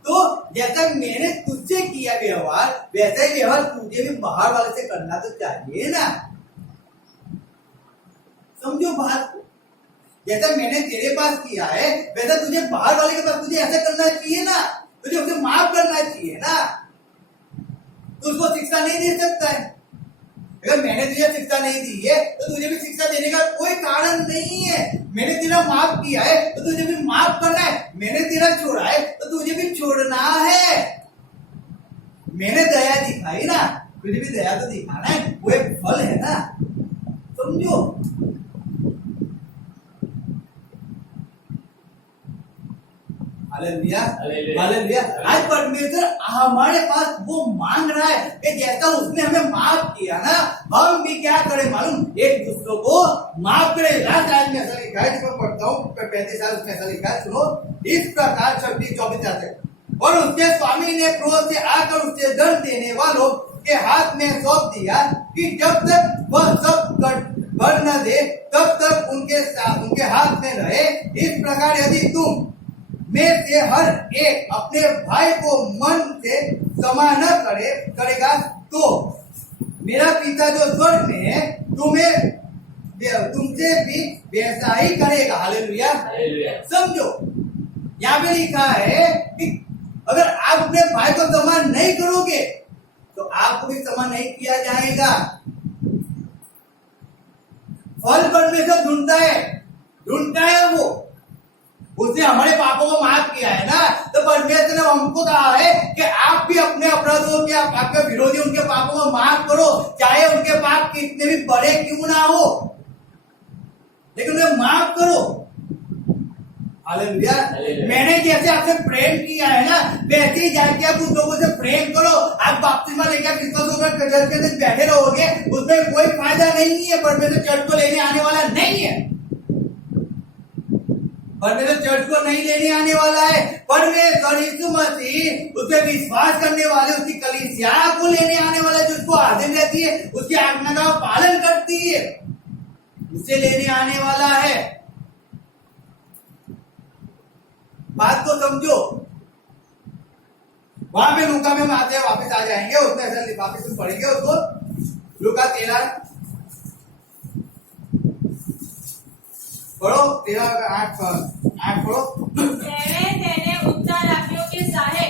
तो जैसा मैंने तुझसे किया व्यवहार, वैसा ही व्यवहार तुझे भी बाहर वाले से करना तो चाहिए ना। समझो बात को, जैसा मैंने तेरे पास किया है वैसा तुझे बाहर वाले के पास तुझे ऐसा करना चाहिए ना, तुझे उसे माफ करना चाहिए ना। तो उसको शिक्षा नहीं दे सकता है। अगर मैंने तुझे शिक्षा नहीं दी है तो तुझे भी शिक्षा देने का कोई कारण नहीं है। मैंने तेरा माफ किया है तो तुझे भी माफ करना है। मैंने तेरा छोड़ा है तो तुझे भी छोड़ना है। मैंने दया दिखाई ना, तुझे भी दया तो दिखाना है, वो एक फल है ना। समझो, हालेलुया, हालेलुया। आज परमेश्वर हमारे पास वो मांग रहा है कि जैसा उसने हमें माफ किया ना, हम भी क्या करें मालूम, एक दूसरों को माफ करें। आज में ऐसा लिखा है, जिसको पढ़ता हूँ 35 साल, उसमें ऐसा लिखा है, सुनो। इस प्रकार 26-24 आते, और उसके स्वामी ने क्रोध से आकर उससे दंड देने वालों के हाथ में सौंप दिया कि जब तक वह सब भर न दे तब तक उनके हाथ में रहे। इस प्रकार यदि तुम में से हर एक अपने भाई को मन से क्षमा न करेगा तो मेरा पिता जो स्वर्ग में है तुमसे भी वैसा ही करेगा। हालेलुया। समझो, यहाँ पे लिखा है कि अगर आप अपने भाई को क्षमा नहीं करोगे तो आपको भी क्षमा नहीं किया जाएगा। फल परमेश्वर ढूंढता है वो। उसने हमारे पापों को माफ किया है ना, तो परमेश्वर ने हमको कहा है कि आप भी अपने अपराधों के आपके विरोधी उनके पापों को माफ करो, चाहे उनके पाप कितने भी बड़े क्यों ना हो, लेकिन उन्हें माफ करो। हालेलुया। मैंने जैसे आपसे प्रेम किया है ना, वैसे ही जाके आप उन लोगों से प्रेम करो। आप बपतिस्मा लेकर क्रिसमस होकर चर्च के अंदर बैठे रहोगे, उसमें कोई फायदा नहीं है। परमेश्वर चर्च को लेने आने वाला नहीं है। परमेश्वर चर्च को नहीं लेने आने वाला है। परमेश्वर यीशु मसीह उससे विश्वास करने वाले उसकी कलीसिया को लेने आने वाला है, जो उसको आधीन रहती है, उसकी आज्ञा का पालन करती है, उसे लेने आने वाला है। बात को समझो। वहां पे लूका में हम आते हैं, वापस आ जाएंगे, उसमें ऐसा वापस हम पढ़ेंगे उसको। लूका 13 पढ़ो, 13:8 पढ़ो। તેને ઉત્તર આપ્યો કે સાહેબ,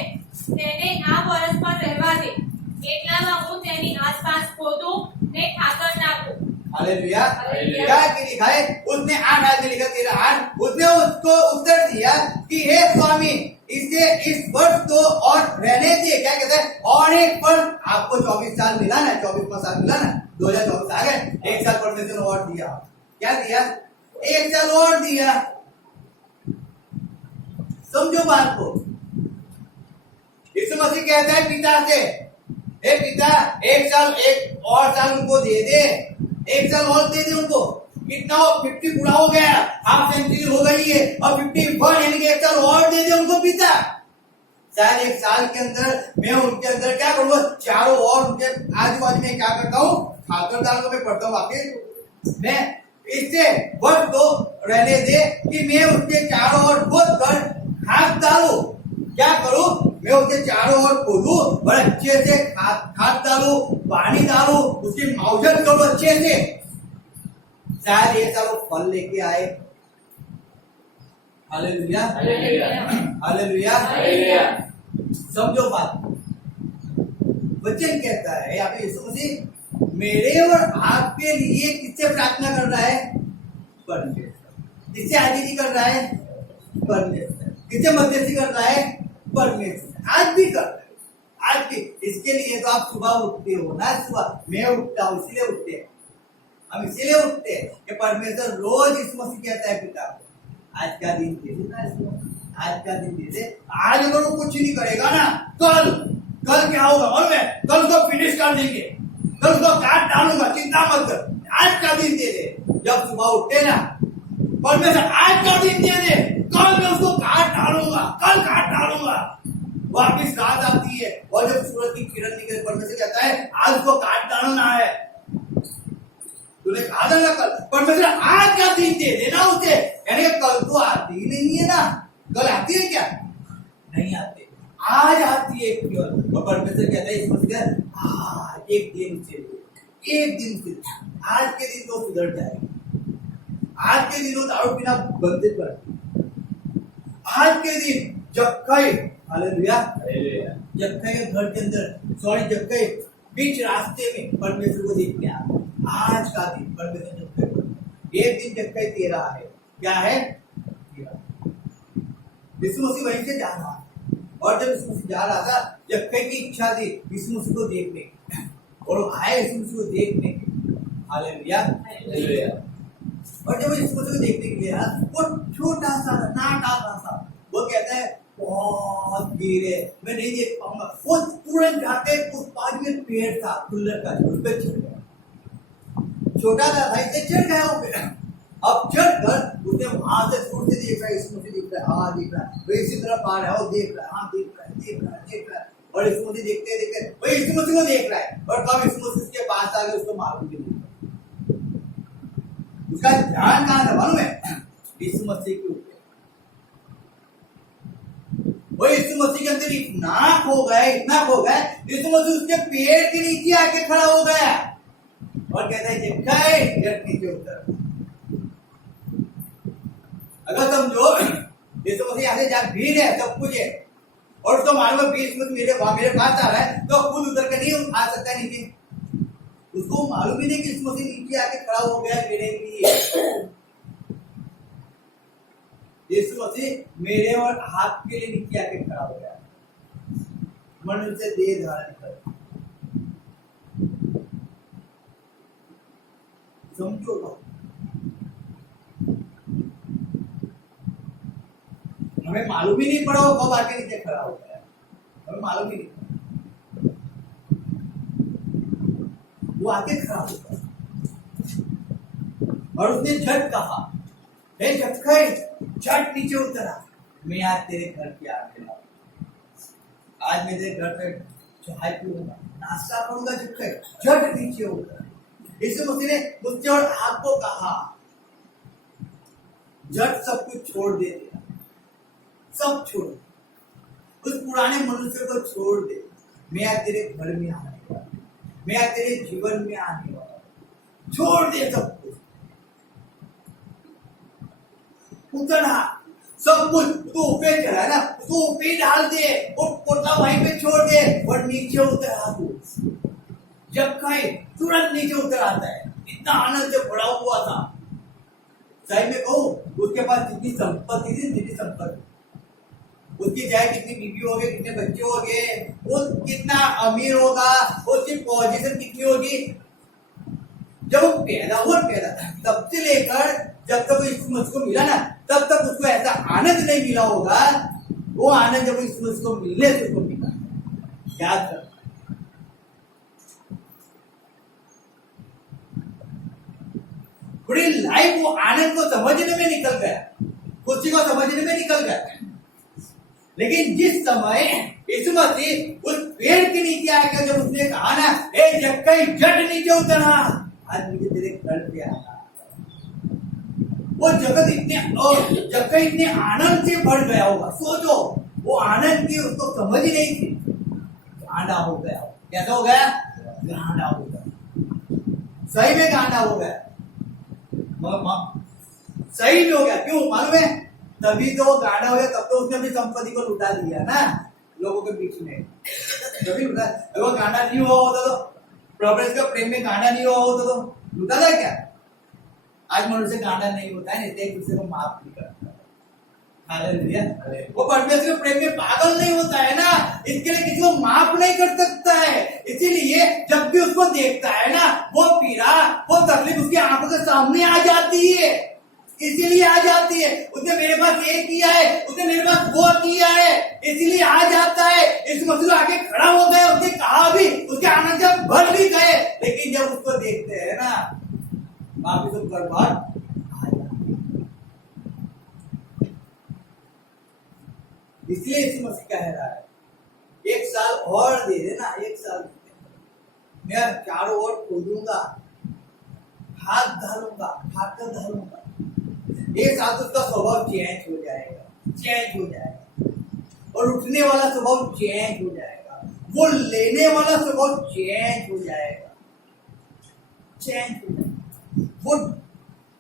તેને આ વર્ષ પર રહેવા દે, એટલામાં હું તેની આસપાસ ખોદું ને ખાતર નાખું। हालेलुया। क्या लिखा है? उसने 8 में लिखा 13:8, उसने उसको उत्तर दिया कि हे स्वामी, इसे इस वर्ष तो और रहने दे। क्या कहता है? और एक वर्ष। आपको 24 साल मिला ना, 24वां साल मिला ना, 2024 आ गए, 1 साल परमेश्वर ने और दिया। क्या दिया? 1 साल और दिया। समझो बात को। यीशु मसीह कहता है पिता से, हे पिता, 1 साल उनको दे दे, 1 साल और दे दे उनको। कितना हो? 50 पूरा हो गया, हाफ सेंचुरी हो गई है, और 51 यानी कि 1 साल और दे दे उनको पिता। शायद 1 साल के अंदर मैं उनके अंदर क्या करूंगा, चारों ओर उनके आजू बाजू में क्या करता हूँ, खाकर डाल को मैं पढ़ता हूँ वापिस। मैं इससे वर्ष तो रहने दे कि मैं उसके चारों ओर खोद कर खाद डालू। क्या करूं? मैं उसके चारों ओर खोदूं और अच्छे से खाद डालू, पानी डालू, उसकी मावजत करूं अच्छे से। शायद 1 साल फल लेके आए। हालेलुया। हालेलुया। समझो बात। वचन कहता है यहाँ पे यीशु मसीह मेरे और आपके लिए किससे प्रार्थना कर रहा है? परमेश्वर। किससे आजीजी कर रहा है? परमेश्वर। किससे मध्यस्थी कर रहा है? परमेश्वर। आज भी कर रहा है, आज भी। इसके लिए तो आप सुबह उठते हो ना, सुबह मैं उठता हूँ, इसीलिए उठते हैं हम, इसीलिए उठते हैं कि परमेश्वर रोज इस मसीह कहता है पिता को, आज का दिन दे दे ना, आज का दिन दे दे। आज अगर वो कुछ नहीं करेगा ना, कल क्या होगा मालूम है? कल उसको फिनिश कर देंगे, कल उसको काट डालूंगा, चिंता मत कर। आज का दिन दे दे। जब सुबह उठते ना, परमेश्वर आज का दिन दे दे, कल मैं उसको काट डालूंगा, कल काट डालूंगा। वापिस रात आती है और जब सूरज की किरण निकले, परमेश्वर कहता है आज उसको काट डालना है। तूने कहा था ना कल, परमेश्वर आज का दिन दे देना उसे। यानी कल तो आती ही नहीं है ना, कल आती है क्या? नहीं आती, आज आती है केवल। और परमेश्वर कहता है आज एक दिन से आज के दिन तो सुधर जाएगी। आज के दिन दारू पीना बंद कर, आज के दिन जक्कई, हालेलुया, जक्कई के घर के अंदर, जक्कई बीच रास्ते में परमेश्वर को देखने आ, आज का दिन परमेश्वर जक्कई, एक दिन जक्कई तेरा है। क्या है? यीशु मसीह वहीं से जा रहा है, और जब यीशु मसीह जा रहा था, जक्कई की इच्छा थी यीशु मसीह को देखने, और वो आए यीशु मसीह को देखने। हालेलुया। और जब यीशु मसीह को देखने के लिए आया, वो छोटा सा नाटा सा, वो कहता है बहुत भीड़ है, मैं नहीं देख पाऊंगा। वो तुरंत जाके उस पास में पेड़ था गुल्लर का, उस पे चढ़ गया। छोटा था भाई से चढ़ गया वो पेड़। अब चढ़कर उसने वहां से दूर से देख रहा है, यीशु मसीह दिख रहा है, हाँ दिख रहा है, वो इसी तरफ आ रहा है, वो देख रहा है, हाँ देख रहा है, और यीशु मसीह देखते वो यीशु मसीह को देख रहा है। और कब यीशु मसीह उसके पास आ गए, उसको मालूम भी नहीं, उसका ध्यान कहाँ था मालूम है? यीशु मसीह के ऊपर। वो यीशु मसीह के अंदर इतना खो गया यीशु मसीह उसके पेड़ के नीचे आके खड़ा हो गया और कहता है जब नीचे उतर। अगर समझो यीशु मसीह यहाँ से जहाँ भीड़ है सब कुछ है और उसको मालूम है बीच में मेरे पास आ रहा है तो खुद उतर के नहीं आ सकता है नीचे। उसको मालूम ही नहीं कि यीशु मसीह नीचे आके खड़ा हो गया मेरे लिए। यीशु मसीह मेरे और आपके लिए नीचे आके खड़ा हो गया। मनुष्य से देह धारण कर समझो बात। हमें मालूम ही नहीं पड़ा वो कब आके नीचे खड़ा हो गया। हमें मालूम ही नहीं पड़ा वो आके खड़ा हो गया और उसने झट कहा हे जक्कई झट नीचे उतरा मैं आज तेरे घर पे आके आज मैं तेरे घर पे चाय पीऊंगा नाश्ता करूंगा। जक्कई झट नीचे उतरा। यीशु मसीह ने मुझसे और आपको कहा झट सब कुछ छोड़ दे दिया। सब छोड़ उस पुराने मनुष्य को छोड़ दे। मैं आज तेरे घर में आने वाला, मैं आज तेरे जीवन में आने वाला। छोड़ दे सब कुछ, उतना सब कुछ तू ऊपर चढ़ा ना तू ऊपर डाल दे और पोता वहीं पे छोड़ दे और नीचे उतर आ तू। जब कहीं तुरंत नीचे उतर आता है। इतना आनंद से भरा हुआ था। सही में कहूं उसके पास जितनी संपत्ति थी जितनी संपत्ति उसकी चाहे कितनी बीवी हो गए कितने बच्चे हो गए वो कितना अमीर होगा उसकी पोजीशन कितनी होगी। जब वो पैदा तब से लेकर जब तक यीशु मसीह को मिला ना तब तक उसको ऐसा आनंद नहीं मिला होगा। वो आनंद जब यीशु मसीह को मिलने से उसको मिला। याद कर पूरी लाइफ वो आनंद को समझने में निकल गया, खुशी को समझने में निकल गया। लेकिन जिस समय यीशु मसीह उस पेड़ के नीचे आकर जब उसने कहा ना ए जक्कई झट नीचे उतरा आज मुझे तेरे घर पे आना। वो जक्कई इतने आनंद से भर गया होगा। सोचो वो आनंद की उसको समझ ही नहीं थी। गांडा हो गया। कैसा हो गया? गांडा हो गया। सही में गांडा हो गया। सही में हो गया। क्यों मालूम है? तभी तो वो गांडा हो गया। तब तो उसने अपनी संपत्ति को लुटा दिया ना लोगों के बीच में। तभी लुटा। अगर वो गांडा नहीं हुआ होता तो प्रभु के प्रेम में गांडा नहीं हुआ होता तो लुटा था क्या? आज मनुष्य गांडा नहीं होता है, एक दूसरे को माफ नहीं करता। हालेलुया। वो परमेश्वर के प्रेम में पागल नहीं होता है ना, इसके लिए किसी को माफ नहीं कर सकता है। इसीलिए जब भी उसको देखता है ना वो पीड़ा वो तकलीफ उसकी आंखों के सामने आ जाती है। इसीलिए आ जाती है। उसने मेरे पास ये किया है, उसने मेरे पास वो किया है, इसीलिए आ जाता है। इस मसले आके खड़ा हो गए, उसने कहा भी, उसके आनंद से भर भी गए। लेकिन जब उसको देखते हैं ना वापिस वो गड़बड़ आ जाती है। इसलिए यीशु मसीह कह रहा है 1 साल और दे देना। 1 साल मैं चारों ओर खोदूंगा, हाथ डालूंगा, हाथ डालूंगा। 1 साल तो उसका स्वभाव चेंज हो जाएगा और उठने वाला स्वभाव चेंज हो जाएगा। वो लेने वाला स्वभाव चेंज हो जाएगा। वो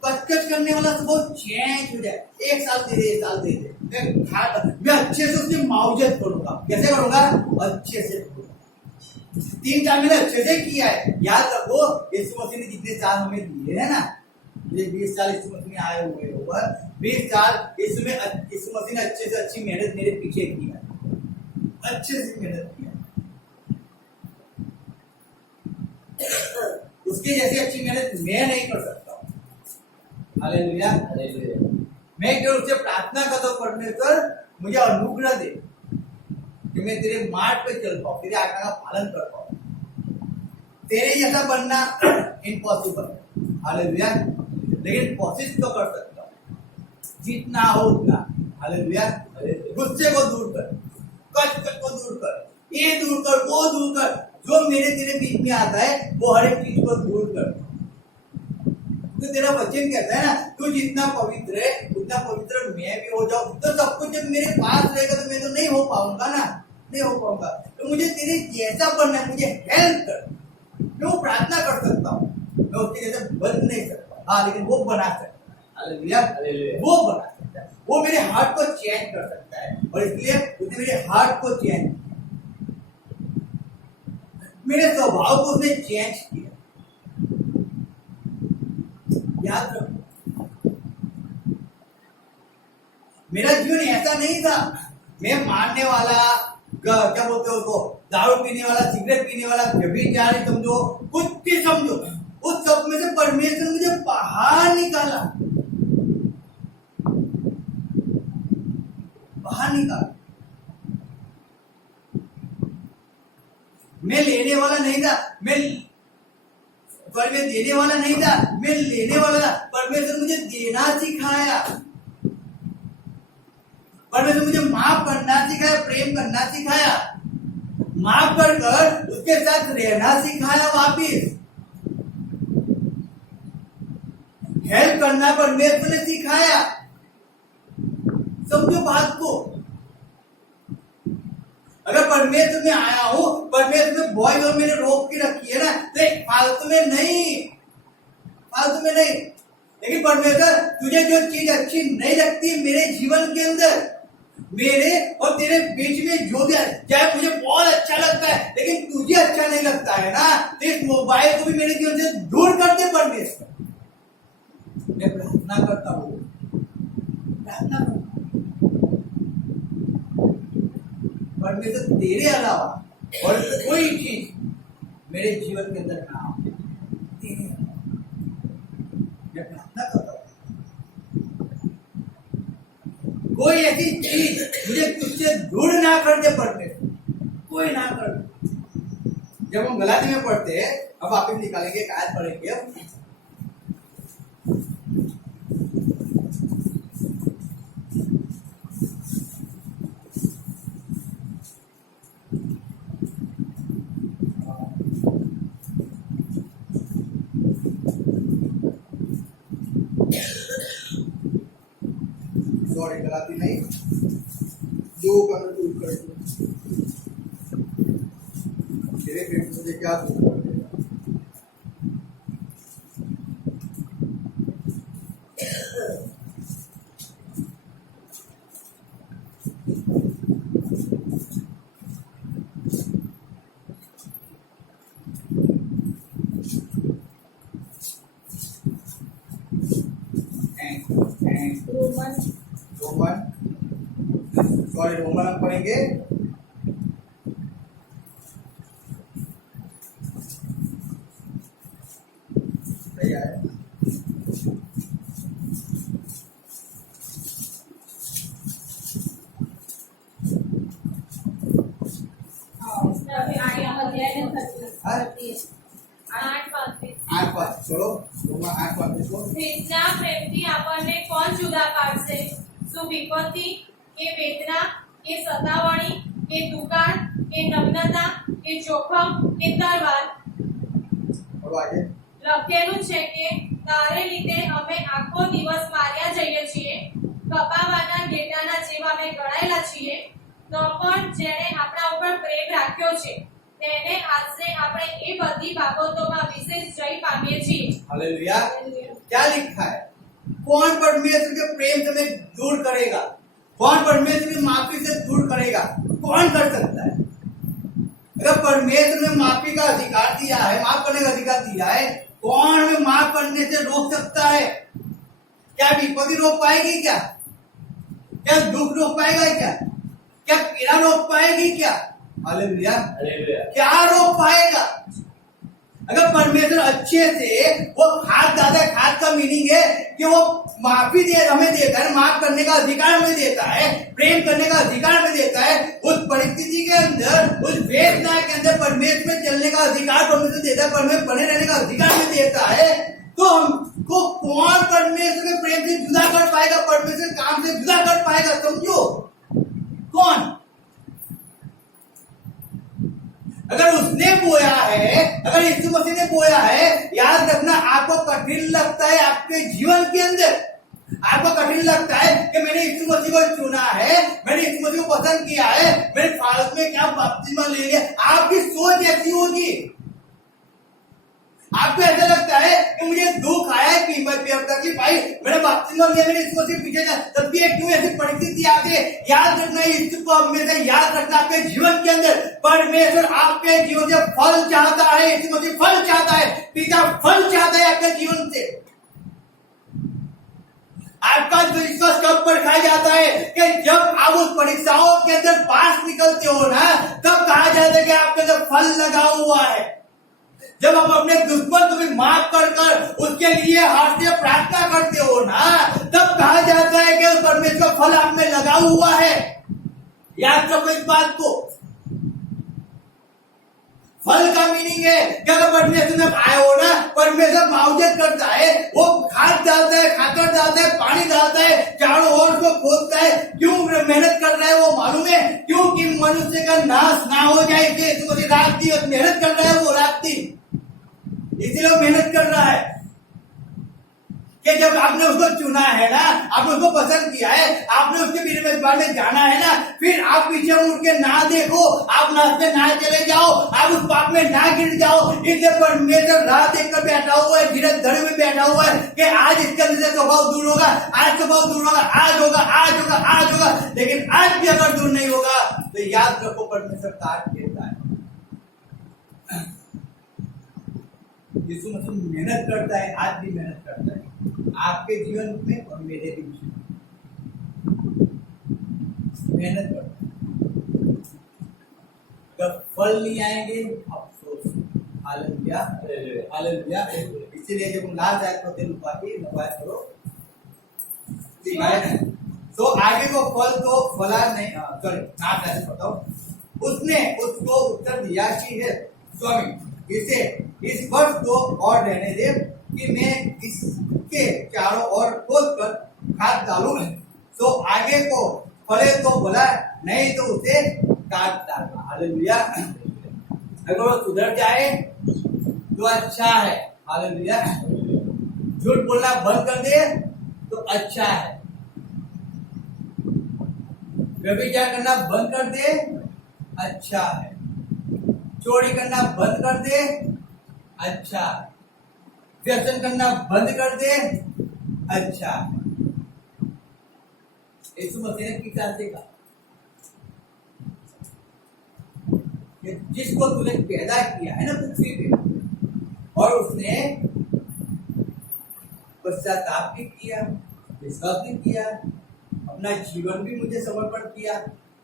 कचकच करने वाला स्वभाव चेंज हो जाएगा। 1 साल दे दे, 1 साल दे दे। मैं अच्छे से उसकी मावजत करूंगा। कैसे करूंगा? अच्छे से करूंगा। 3 साल मैंने अच्छे से किया है। याद रखो यीशु मसीह ने जितने साल हमें दिए है ना, ये 20 साल यीशु मसीह में आए हुए होगा। 20 साल यीशु मसीह ने अच्छे से अच्छी मेहनत मेरे पीछे की है, अच्छे से मेहनत किया। उसके जैसी अच्छी मेहनत मैं नहीं कर सकता। हालेलुया। मैं केवल उससे प्रार्थना करता हूँ परमेश्वर मुझे अनुग्रह दे कि मैं तेरे मार्ग पे चल पाऊं, तेरे आज्ञा का पालन कर पाऊं। तेरे जैसा बनना इम्पॉसिबल है। हालेलुया। लेकिन कोशिश तो कर सकता हूँ जितना हो उतना। हालेलुया। गुस्से को दूर कर, कष्ट को दूर कर, ये दूर कर, वो दूर कर। जो मेरे तेरे बीच में आता है वो हर एक चीज को दूर कर। तो तेरा वचन कहता है ना, तू जितना पवित्र है उतना पवित्र मैं भी हो जाऊं। तो सब कुछ जब मेरे पास रहेगा तो मैं तो नहीं हो पाऊंगा ना, नहीं हो पाऊंगा। तो मुझे तेरे जैसा बनना है, मुझे हेल्प कर। मैं वो प्रार्थना कर सकता हूँ, मैं उसके जैसे बन नहीं सकता, हाँ, लेकिन वो बना सकता है। हालेलुया, वो बना सकता है, वो मेरे हार्ट को चेंज कर सकता है। और इसलिए उसने मेरे हार्ट को चेंज, मेरे स्वभाव को उसने चेंज किया। याद रखो, मेरा जीवन ऐसा नहीं था मैं मारने वाला, क्या बोलते हो उसको, दारू पीने वाला, सिगरेट पीने वाला, व्यभिचारी समझो, कुछ भी समझो, उस सब में से परमेश्वर ने मुझे बाहर निकाला, बाहर निकाला। मैं लेने वाला नहीं था, मैं देने वाला नहीं था, मैं लेने वाला था। परमेश्वर मुझे देना सिखाया, परमेश्वर मुझे माफ करना सिखाया, प्रेम करना सिखाया, माफ कर उसके साथ रहना सिखाया, वापिस हेल्प करना परमेश्वर ने सिखाया। समझो बात को, अगर परमेश्वर में आया हूं, परमेश्वर में बॉय और मैंने रोक के रखी है ना, तो फालतू में नहीं, फालतू में नहीं। लेकिन परमेश्वर तुझे जो चीज अच्छी नहीं लगती मेरे जीवन के अंदर, मेरे और तेरे बीच में जो भी, चाहे मुझे बहुत अच्छा लगता है लेकिन तुझे अच्छा नहीं लगता है ना, तो इस मोबाइल को भी मेरे जीवन से दूर कर दे परमेश्वर। मैं प्रार्थना करता हूँ, प्रार्थना करता हूँ परमेश्वर तेरे अलावा और कोई चीज मेरे जीवन के अंदर ना हो, तेरे अलावा। मैं प्रार्थना करता हूँ कोई ऐसी चीज मुझे तुझसे दूर ना कर दे परमेश्वर, कोई ना कर दे। जब हम गलाती में पढ़ते हैं, अब वापिस निकालेंगे, आयत पढ़ेंगे अब। सॉरी, गलाती नहीं, 2 कर तेरे पेट मुझे क्या दूर कर देगा। रोमन हम पढ़ेंगे। सही है, चलो रोमन 8:35 को। भेदના પ્રેમથી આપણને કોણ જુદા પાડશે? શું વિપત્તિ કે વેદના કે સતાવણી કે દુકાળ કે નગ્નતા કે જોખમ કે તલવાર? और आगे લખેલું છે કે તારે લીધે અમે આખો દિવસ માર્યા જઈએ છીએ, કપાવાના ઘેટાના જેવા અમે ગણાયેલા છીએ। તો પણ જેણે આપણા ઉપર પ્રેમ રાખ્યો છે તેને આજે આપણે એ બધી બાબતોમાં વિશેષ જય પામીએ છીએ। हालेलुया। क्या लिखा है? कौन परमेश्वर के प्रेम से हमें दूर करेगा? कौन परमेश्वर की माफी से दूर करेगा? कौन कर सकता है? अगर परमेश्वर ने माफी का अधिकार दिया है, माफ करने का अधिकार दिया है, कौन हमें माफ करने से रोक सकता है? क्या विपत्ति रोक पाएगी? क्या क्या दुख रोक पाएगा? क्या पीड़ा रोक पाएगी? क्या हालेलुया, क्या रोक पाएगा? अगर परमेश्वर अच्छे से वो खाद दादा, खाद का मीनिंग है कि वो माफी दे हमें देता है, माफ करने का अधिकार हमें देता है, प्रेम करने का अधिकार हमें देता है, उस परिस्थिति के अंदर, उस वेदना के अंदर परमेश्वर में चलने का अधिकार परमेश्वर देता है, परमेश्वर बने रहने का अधिकार हमें देता है। तो हमको कौन परमेश्वर के प्रेम से जुदा कर पाएगा? परमेश्वर काम से जुदा कर पाएगा? समझो, कौन? अगर उसने बोया है, अगर यीशु मसीह ने बोया है, याद रखना आपको कठिन लगता है आपके जीवन के अंदर, आपको कठिन लगता है कि मैंने यीशु मसीह को चुना है, मैंने यीशु मसीह को पसंद किया है, मैंने फालतू में क्या बपतिस्मा ले लिया, आपकी सोच ऐसी होगी। आपको ऐसा लगता है कि मुझे दुख आया, कीमत भी अब तकलीफ आई, मैंने बपतिस्मा लिया, मैंने यीशु मसीह पीछे जा, तब भी क्यों ऐसी परिस्थिति आ गई। याद रखना, यीशु को हमेशा याद रखना आपके जीवन के अंदर परमेश्वर आपके जीवन से फल चाहता है, यीशु मसीह फल चाहता है, पिता फल चाहता है आपके जीवन से। आपका विश्वास कब परखाया जाता है कि जब आप उस परीक्षाओं के अंदर पास निकलते हो ना, तब कहा जाता है कि आपके अंदर फल लगा हुआ है। जब आप अपने दुश्मन को भी माफ कर उसके लिए हाथ से प्रार्थना करते हो ना, तब कहा जाता है कि परमेश्वर फल आप में लगा हुआ है। याद रखो इस बात को। फल का मीनिंग है कि अगर परमेश्वर में आए हो ना, परमेश्वर मावजत करता है, वो खाद डालता है, खाकर डालता है, पानी डालता है, चारों ओर को खोदता है। क्यों मेहनत कर रहा है वो मालूम है, क्योंकि मनुष्य का नाश ना हो जाए, इसलिए रात दिन मेहनत कर रहा है वो रात दिन, इसीलिए वो मेहनत कर रहा है कि जब आपने उसको चुना है ना, आपने उसको पसंद किया है, आपने उसके बारे में जाना है ना, फिर आप पीछे मुड़ के ना देखो, आप नाश में ना चले जाओ, आप उस पाप में ना गिर जाओ। इसलिए परमेश्वर राह देखकर बैठा हुआ है, धीरज धरे में बैठा हुआ है कि आज इसके अंदर से स्वभाव दूर होगा, आज स्वभाव दूर होगा, आज होगा, आज होगा, आज होगा। लेकिन आज भी अगर दूर नहीं होगा तो याद रखो परमेश्वर काट देता है। यीशु मसीह मेहनत करता है, आज भी मेहनत करता है आपके जीवन में और मेरे भी जीवन में मेहनत करता है। जब फल नहीं आएंगे अफसोस। Hallelujah, hallelujah. इसीलिए जब लास्ट आयत को लुका के नवाज करो, ठीक है। तो आगे को फल तो फला नहीं, सॉरी नाम ऐसे बताओ। उसने उसको उत्तर दिया कि है स्वामी, इसे इस वर्ष को और रहने दे कि मैं इसके चारों ओर खोद कर खाद डालूं, तो आगे को फले तो भला, नहीं तो उसे काट डालना। हालेलुया। अगर वो सुधर जाए तो अच्छा है। हालेलुया। झूठ बोलना बंद कर दे तो अच्छा है। व्यभिचार करना बंद कर दे अच्छा है। चोरी करना बंद कर दे अच्छा है। व्यसन करना बंद कर दे अच्छा है। यीशु मसीह ने किस से कहा, जिसको तूने पैदा किया है ना पृथ्वी पे, और उसने पश्चाताप भी किया, विश्वास भी किया, अपना जीवन भी मुझे समर्पण किया,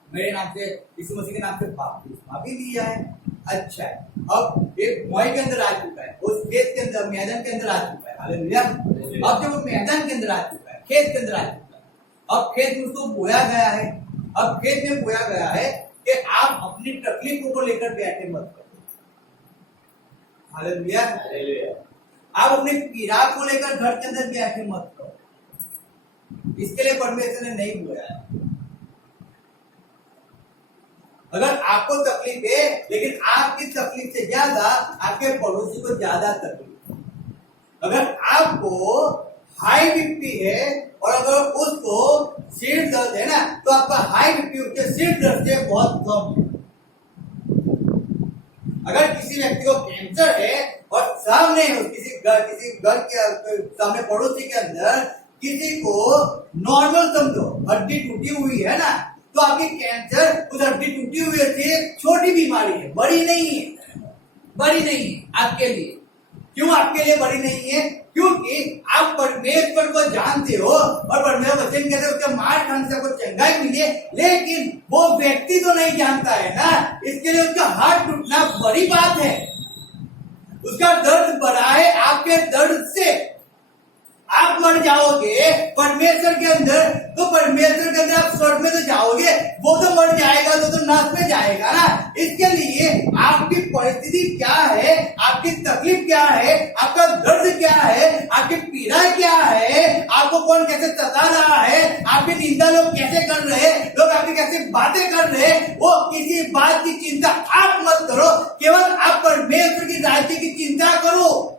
मेरे नाम से, यीशु मसीह के नाम से बपतिस्मा भी दिया है अच्छा है। अब एक मोई के अंदर आ चुका है, उस खेत के अंदर, मैदान के अंदर आ चुका है। हालेलुया। अब जब वो मैदान के अंदर आ चुका है, खेत के अंदर आ चुका है, अब खेत में उसको बोया गया है। अब खेत में बोया गया है कि आप अपनी तकलीफों को लेकर बैठे मत करो। Hallelujah, hallelujah. आप अपने पीड़ा को लेकर घर के अंदर बैठे मत करो। इसके लिए परमेश्वर ने नहीं बोया है। अगर आपको तकलीफ है, लेकिन आपकी तकलीफ से ज्यादा आपके पड़ोसी को ज्यादा तकलीफ है। अगर आपको हाई बीपी है और अगर उसको सिर दर्द है ना, तो आपका हाई बीपी उसके सिर दर्द से बहुत कम है। अगर किसी व्यक्ति को कैंसर है और सामने किसी घर के सामने पड़ोसी के अंदर किसी को नॉर्मल समझो, हड्डी टूटी हुई है ना, तो आपकी कैंसर उस हड्डी टूटी हुई थी, छोटी बीमारी है, बड़ी नहीं है, बड़ी नहीं है आपके लिए। क्यों आपके लिए बड़ी नहीं है? क्योंकि आप परमेश्वर को जानते हो और परमेश्वर वचन कहते हैं उसके मार खाने से आपको चंगाई मिले, लेकिन वो व्यक्ति तो नहीं जानता है ना, इसके लिए उसका हाथ टूटना बड़ी बात है। उसका दर्द बड़ा है आपके दर्द से। आप मर जाओगे परमेश्वर के अंदर, तो परमेश्वर के अंदर आप स्वर्ग में तो जाओगे, वो तो मर जाएगा, तो नाश में जाएगा ना। इसके लिए आपकी परिस्थिति क्या है, आपकी तकलीफ क्या है, आपका दर्द क्या है, आपकी पीड़ा क्या है, आपको कौन कैसे सता रहा है, आपकी निंदा लोग कैसे कर रहे हैं, लोग आपकी कैसे बातें कर रहे हैं, वो किसी बात की चिंता आप मत करो, केवल आप परमेश्वर की राज्य की चिंता करो।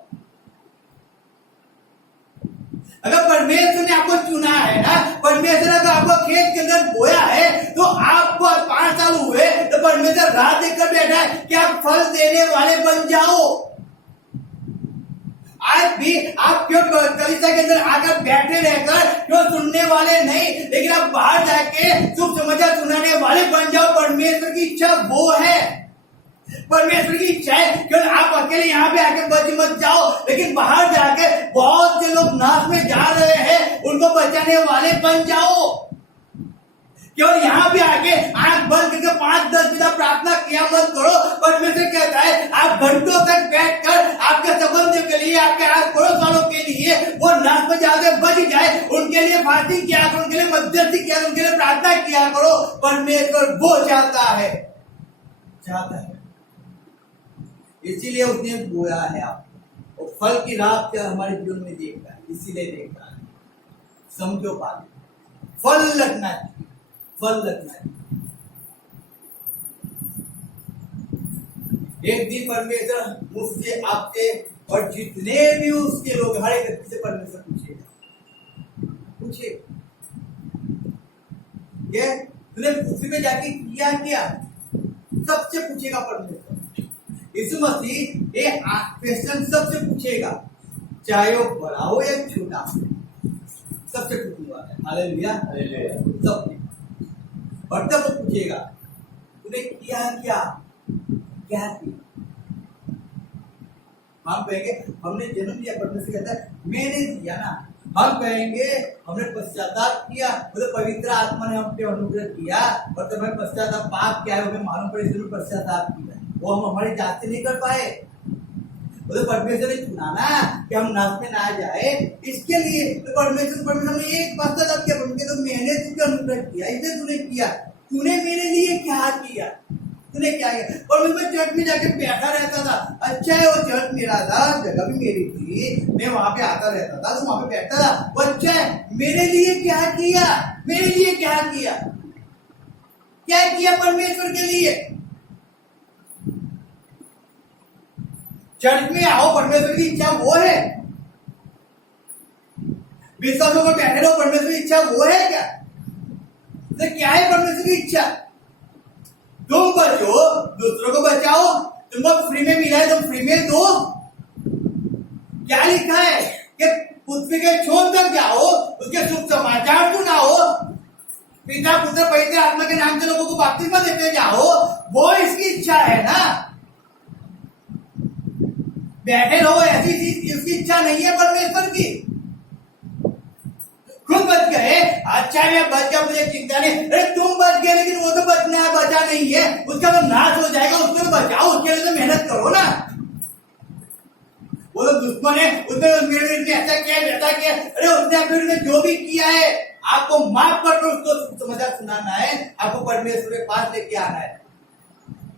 परमेश्वर अगर आपको खेत के अंदर बोया है तो आपको 5 साल हुए तो परमेश्वर राह देखकर बैठा है कि आप फल देने वाले बन जाओ। आज भी आप क्यों कलीसिया के अंदर आकर बैठे रहकर क्यों सुनने वाले नहीं, लेकिन आप बाहर जाके शुभ समाचार सुनाने वाले बन जाओ। परमेश्वर की इच्छा वो है, परमेश्वर की इच्छा है क्यों आप अकेले यहाँ पे आके बच मत जाओ, लेकिन बाहर जाके बहुत से लोग नाश में जा रहे हैं, उनको बचाने वाले बन जाओ। क्यों यहाँ पे आके आंख बंद करके 5-10 मिनट प्रार्थना किया मत करो। परमेश्वर कहता है आप घंटों तक बैठकर आपके संबंध के लिए, आपके आस पड़ोस वालों के लिए वो नाश में जाकर बच जाए, उनके लिए फास्टिंग किया करो, उनके लिए मध्यस्थी किया, उनके लिए प्रार्थना किया करो। परमेश्वर वो चाहता है। इसीलिए उसने बोया है आपको, और फल की राह क्या हमारे जीवन में देखता है, इसीलिए देखता है। समझो बात, फल लगना चाहिए, फल लगना चाहिए। एक दिन परमेश्वर मुझसे, आपसे और जितने भी उसके लोग, हर एक व्यक्ति से परमेश्वर पूछे ये तूने पृथ्वी में जाके किया क्या, सबसे पूछेगा परमेश्वर। यीशु मसीह एक क्वेश्चन सबसे पूछेगा, चाहे वो बड़ा हो या छोटा, सबसे पूछने वाला है। Hallelujah, hallelujah. सबसे और तब वो पूछेगा तूने किया क्या, क्या किया। हम कहेंगे हमने जन्म लिया, परमेश्वर कहता है मैंने दिया ना। हम कहेंगे हमने पश्चाताप किया, मतलब पवित्र आत्मा ने हम पे अनुग्रह किया, और तब हमें पश्चाताप पाप क्या है हमें मालूम पड़े, इसलिए पश्चाताप किया। वो हम हमारी जात से नहीं कर पाए, तो परमेश्वर ने चुना ना कि हम नाश में ना जाए, इसके लिए तो परमेश्वर ने एक पश्चाताप किया। तो मैंने तुझे अनुग्रह किया, इसलिए तूने किया, तूने मेरे लिए क्या किया, तूने क्या किया। और मैं चर्च में जाके बैठा रहता था, अच्छा है वो चर्च मेरा था, जगह भी मेरी थी, मैं वहां पे आता रहता था, तो वहां पे बैठता था, वो अच्छा है। मेरे लिए क्या किया, मेरे लिए क्या किया, क्या किया परमेश्वर के लिए। चर्च में आओ, परमेश्वर की इच्छा वो है। विश्वासों को बैठे रहो, परमेश्वर की इच्छा वो है क्या, तो क्या है परमेश्वर की इच्छा। तुम बचो, दूसरों को बचाओ, तुमको फ्री में मिला है तुम फ्री में दो। क्या लिखा है कि पृथ्वी के छोर तक जाओ, उसके शुभ समाचार सुनाओ, पिता पुत्र पवित्र आत्मा के नाम से लोगों को बपतिस्मा देते जाओ, वो इसकी इच्छा है ना। बैठे रहो ऐसी चीज इसकी इच्छा नहीं है परमेश्वर की। खुद बच गए, अच्छा मैं बच गया मुझे चिंता नहीं, अरे तुम बच गए लेकिन वो तो बचना है, बचा नहीं है, उसका तो नाश हो जाएगा, उसको तो बचाओ, उसके लिए तो मेहनत करो ना। वो तो दुश्मन है, उसने ऐसा किया वैसा किया, अरे उसने आखिर में जो भी किया है आपको माफ कर दो, उसको समाचार सुनाना है, आपको परमेश्वर के पास लेके आना है।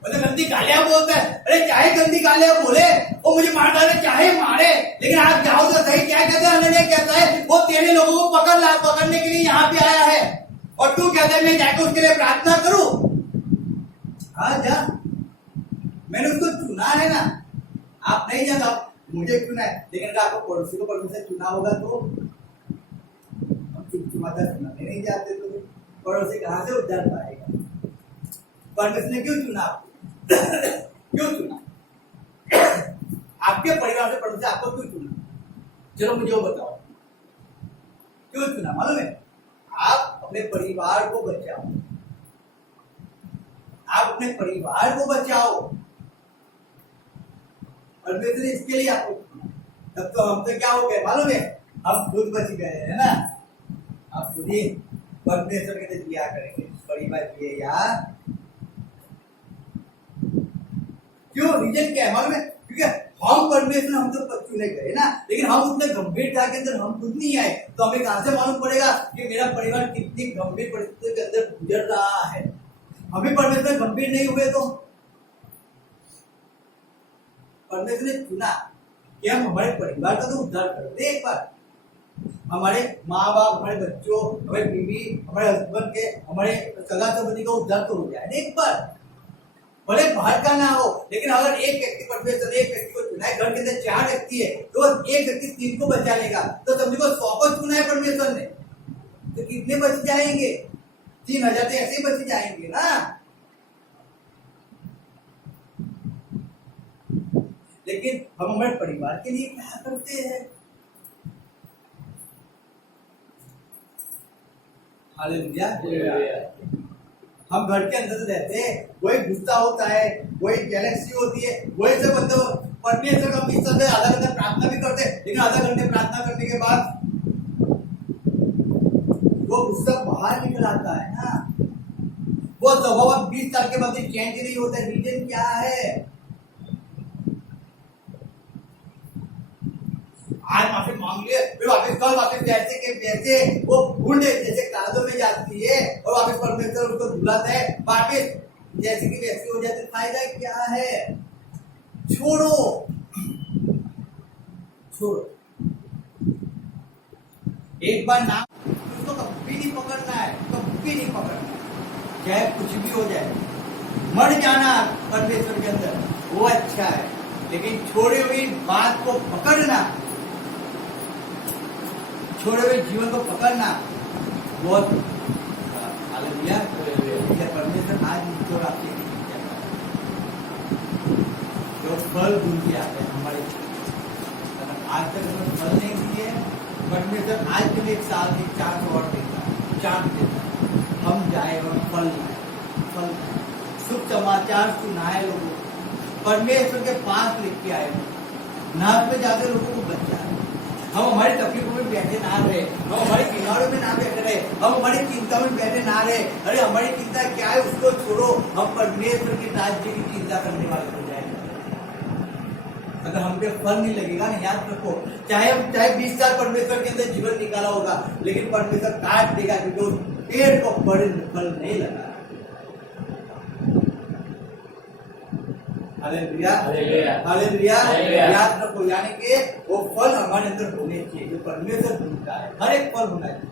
मतलब गंदी गालियां बोलता है, अरे चाहे गंदी गालियां बोले, वो मुझे मार डाले चाहे मारे, लेकिन आप जाओ तो सही। क्या कहता है हनन्याह, कहता है वो तेरे लोगों को पकड़ने के लिए यहाँ पे आया है, और तू कहता है मैं जाकर उसके लिए प्रार्थना करूं। हाँ जा, मैंने उसको चुना है ना, आप नहीं जाना, मुझे चुना है, लेकिन अगर आपको पड़ोसी को परमेश्वर चुना होगा तो हम चुपचाप सुनाने नहीं जाते, तो पड़ोसी कहाँ से उद्धार पाएगा। परमेश्वर ने क्यों चुना आपको, क्यों चुना, आपके परिवार से परमेश्वर आपको क्यों चुना, चलो मुझे वो बताओ क्यों चुना। मालूम है, आप अपने परिवार को बचाओ, आप अपने परिवार को बचाओ, परमेश्वर ने इसके लिए आपको चुना। तब तो हम तो क्या हो गए मालूम है, हम खुद बच गए है ना। आप खुद ही परमेश्वर के लिए दिया करेंगे, परिवार के लिए यार। क्यों, रीजन क्या है मालूम है, क्योंकि हम परमेश्वर हम तो चुने गए ना, लेकिन हम उतने गंभीरता के अंदर हम खुद नहीं आए, तो हमें कहां से मालूम पड़ेगा कि मेरा परिवार कितनी गंभीर परिस्थिति के अंदर गुजर रहा है। हमें परमेश्वर गंभीर नहीं हुए तो परमेश्वर ने चुना कि हम हमारे परिवार का तो उद्धार कर दे एक बार। हमारे माँ बाप, हमारे बच्चों, हमारे बीवी, हमारे हस्बैंड के, हमारे सगा संबंधी का उद्धार तो हो जाए एक बार, भले बाहर का ना हो। लेकिन अगर एक व्यक्ति परमेश्वर एक व्यक्ति को चुना है, घर के अंदर 4 व्यक्ति है, तो एक व्यक्ति 3 को बचा लेगा, तो समझो 100 को चुना है परमेश्वर ने। तो कितने बच जाएंगे? 3000 तो ऐसे ही बच जाएंगे ना। लेकिन हम हमारे परिवार के लिए क्या करते हैं? हालेलुया। हम घर के अंदर रहते हैं, वही गुस्सा होता है, वही गैलेक्सी होती है, वही सब मतलब परमेश्वर का मिशन है। आधा घंटा प्रार्थना भी करते हैं, लेकिन आधा घंटे प्रार्थना करने के बाद वो गुस्सा बाहर निकल आता है ना। वो स्वभाव 20 साल के बाद चेंज नहीं होता है। रीजन क्या है? आज माफी मांग लिए, फिर वापस कल वापस जैसे के वैसे वो भूल जैसे कादों में जाती है और वापस परमेश्वर उसको धुलाता है, वापस जैसे की वैसे हो जाती है। फायदा क्या है? छोड़ो, छोड़ो। एक बार नाम उसको कभी नहीं पकड़ना है, कभी नहीं पकड़ना है, चाहे कुछ भी हो जाए। मर जाना परमेश्वर के अंदर वो अच्छा है, लेकिन छोड़े हुई बात को पकड़ना, छोड़े हुए जीवन को पकड़ना बहुत हालेलुया। परमेश्वर आज मुझको आपके जो फल ढूंढ के आते हैं हमारे, आज तक हमें फल नहीं दिए। परमेश्वर आज के लिए 1 साल की चांस और देता है, चांस देता है। हम जाए और फल लाए, फल शुभ समाचार सुनाए लोगों को, परमेश्वर के पास लेके आए, नाथ में जाकर लोगों को बचाए। हम हमारी तकलीफों में बैठे ना रहे, हम हमारी बीमारियों में ना बैठे रहे, हम हमारी चिंता में बैठे ना रहे। अरे हमारी चिंता क्या है उसको छोड़ो, हम परमेश्वर के राज्य की चिंता करने वाले हो जाए। अगर हम पे फल नहीं लगेगा ना, याद रखो, चाहे 20 साल परमेश्वर के अंदर जीवन निकाला होगा, लेकिन परमेश्वर काट देगा क्योंकि उस पेड़ को फल नहीं लगा। Hallelujah, hallelujah. याद रखो, यानी कि वो फल हमारे अंदर होने चाहिए जो परमेश्वर ढूंढता है। हर एक फल होना चाहिए।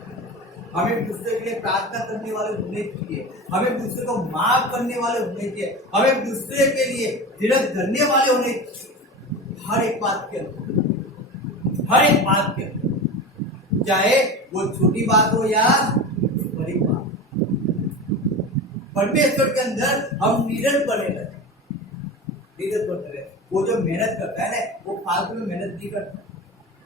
हमें दूसरे के लिए प्रार्थना करने वाले होने चाहिए, हमें दूसरे को माफ करने वाले होने चाहिए, हमें दूसरे के लिए धीरज धरने वाले होने चाहिए। हर एक बात के अंदर, हर एक बात के अंदर, चाहे वो छोटी बात हो या बड़ी बात, परमेश्वर के अंदर हम नीरज बने रहे। वो जो मेहनत करता है ना, वो फालतू में मेहनत नहीं करता,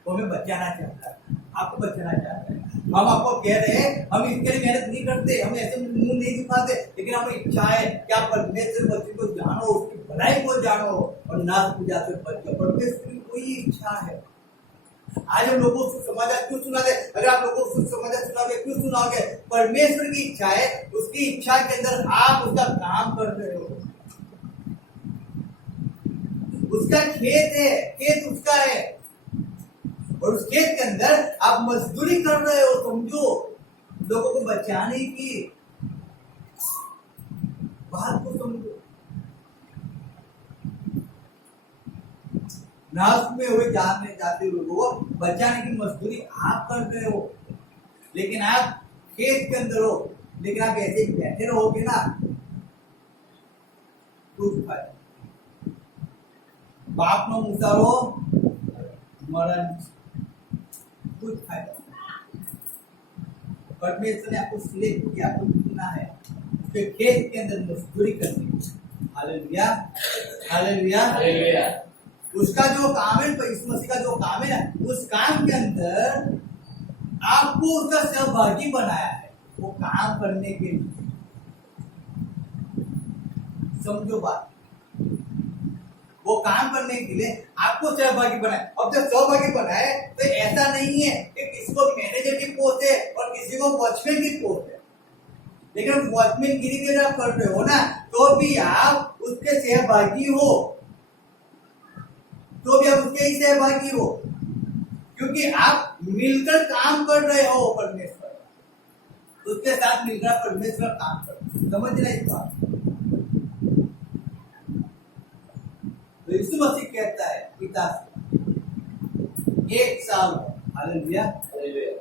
वो हमें बचाना चाहता है, आपको बचाना चाहता है। हम आपको कह रहे हैं, हम इसके लिए मेहनत नहीं करते, हम ऐसे मुंह नहीं दिखाते, लेकिन हमें इच्छा है कि आप परमेश्वर बच्चे को जानो, उसकी भलाई को जानो और नाथ पूजा से बच जाओ। परमेश्वर की कोई इच्छा है। आज हम लोगों को समाचार क्यों सुना दे? अगर आप लोगों को समाचार सुनाओगे, क्यों सुनाओगे? परमेश्वर की इच्छा है, उसकी इच्छा के अंदर आप उसका काम कर रहे हो। उसका खेत है, खेत उसका है, और उस खेत के अंदर आप मजदूरी कर रहे हो। समझो, लोगों को बचाने की बात को समझो। नाश में हुए जाते लोगों को बचाने की मजदूरी आप कर रहे हो, लेकिन आप खेत के अंदर हो, लेकिन आप ऐसे ही बैठे रहोगे ना, कुछ फायदा। बाप नो मुसारो मरण, कुछ फायदा। परमेश्वर ने आपको सिलेक्ट किया, आपको चुना है उसके खेत के अंदर मजदूरी करनी। Hallelujah, hallelujah, hallelujah. उसका जो काम है, यीशु मसीह का जो काम है ना, उस काम के अंदर आपको उसका सहभागी बनाया है, वो काम करने के लिए। समझो बात, वो काम करने के लिए आपको सहभागी बनाए। अब जब सहभागी बनाए तो ऐसा नहीं है कि किसी को मैनेजर की पोस्ट है और किसी को वॉचमैन की पोस्ट है, लेकिन वॉचमैन गिरी के आप कर रहे हो ना, तो भी आप उसके सहभागी हो, तो भी आप उसके ही सहभागी हो, क्योंकि आप मिलकर काम कर रहे हो। परमेश्वर उसके साथ मिलकर परमेश्वर काम कर, समझ रहे इस बात। तो यीशु मसीह कहता है पिता से 1 साल, हालेलुया, हालेलुया।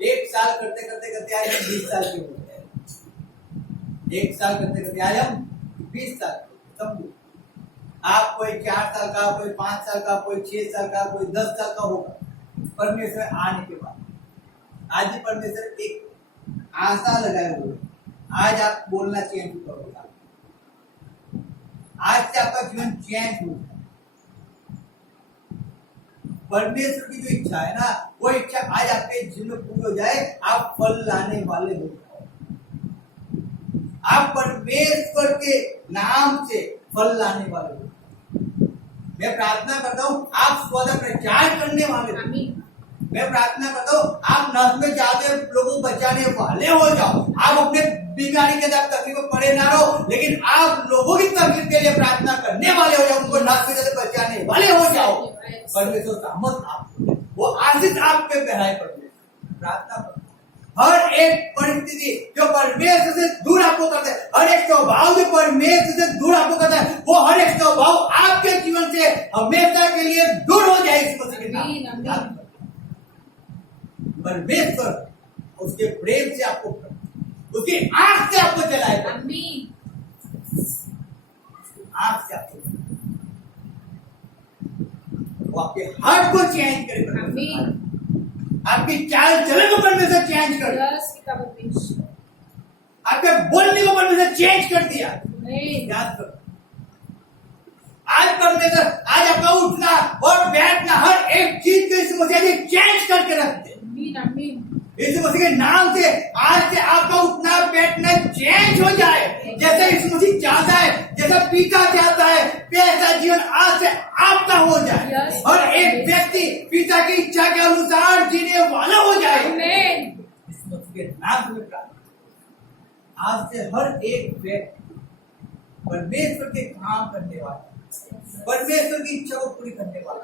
1 साल करते करते करते आज हम 20 साल के हो गए। 1 साल करते करते आज हम 20 साल के। समझो, आप कोई 4 साल का, कोई 5 साल का, कोई 6 साल का, कोई 10 साल का होगा परमेश्वर आने के बाद। आज ही परमेश्वर एक आशा लगाए हुए आज आप बोलना चेंज करोगे, आज से आपका जीवन चेंज हो जाए। परमेश्वर की जो इच्छा है ना, वो इच्छा आज आपके जीवन में पूरी हो जाए, आप फल लाने वाले हो जाओ। आप परमेश्वर के नाम से फल लाने वाले हो। मैं प्रार्थना करता हूँ आप स्वतः प्रचार करने वाले हो। मैं प्रार्थना करता हूँ आप नर्क में जाते लोगों को बचाने वाले हो जाओ। आप अपने बीमारी के साथ तकलीफ में पड़े ना रहो, लेकिन आप लोगों की तकलीफ के लिए प्रार्थना करने वाले हो जाओ, उनको नर्क में जाते बचाने वाले हो जाओ। परमेश्वर सामर्थ आप, वो आशीष आप पे बहाए। परमेश्वर प्रार्थना करता हर एक परिस्थिति जो परमेश्वर से दूर आपको करता है, हर एक स्वभाव जो परमेश्वर से दूर आपको करता है, वो हर एक स्वभाव आपके जीवन से हमेशा के लिए दूर हो जाए। इस मसीह के नाम परमेश्वर उसके प्रेम से आपको, उसकी आंख से आपको जलाएगा, आंख से आपको, वो आपके हार्ट को चेंज करेगा, आपकी चाल चलन को परमेश्वर चेंज कर, आपके बोलने को परमेश्वर चेंज कर दिया। याद करो आज परमेश्वर आज आपका उठना और बैठना हर एक चीज को इस मसीह ने चेंज करके रख दिया। इस मसीह के नाम से आज से आपका उठना बैठना चेंज हो जाए। जैसे इस मसीह चाहता है, जैसा पिता चाहता है, वैसा जीवन आज से आपका हो जाए। हर एक व्यक्ति पिता की इच्छा के अनुसार जीने वाला हो जाए। इस मसीह के नाम से प्रार्थना आज से हर एक व्यक्ति परमेश्वर के काम करने वाला, परमेश्वर की इच्छा को पूरी करने वाला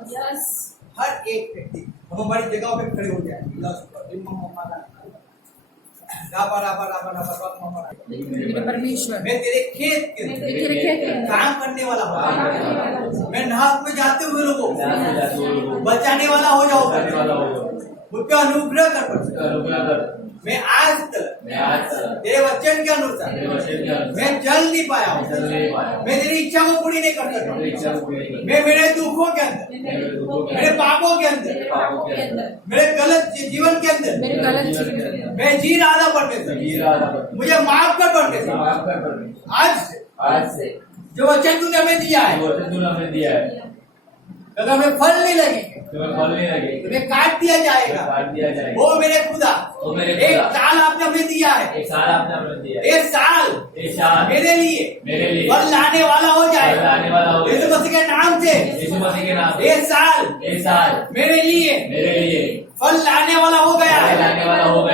हर एक व्यक्ति हम हमारी जगहों पे खड़े हो जाएंगे। परमेश्वर मैं तेरे खेत के अंदर काम करने वाला हूँ। मैं नाक में जाते हुए लोगों को बचाने वाला हो जाऊँ। मुझ पर अनुग्रह कर। मैं आज तक तेरे वचन के अनुसार मैं चल नहीं पाया हूँ। मैं तेरी इच्छा को पूरी नहीं कर सकता। मैं मेरे दुखों के अंदर, मेरे पापों के अंदर, मेरे गलत जीवन के अंदर मैं जी रहा था। परमेश्वर मुझे माफ कर। परमेश्वर आज से जो वचन तूने हमें दिया है, अगर हमें फल नहीं लगेंगे तुम्हें काट दिया जाएगा। वो मेरे खुदा एक साल आपने हमें दिया है, एक साल मेरे लिए फल लाने वाला हो जाए। यीशु मसीह के नाम से एक साल मेरे लिए फल लाने वाला हो गया।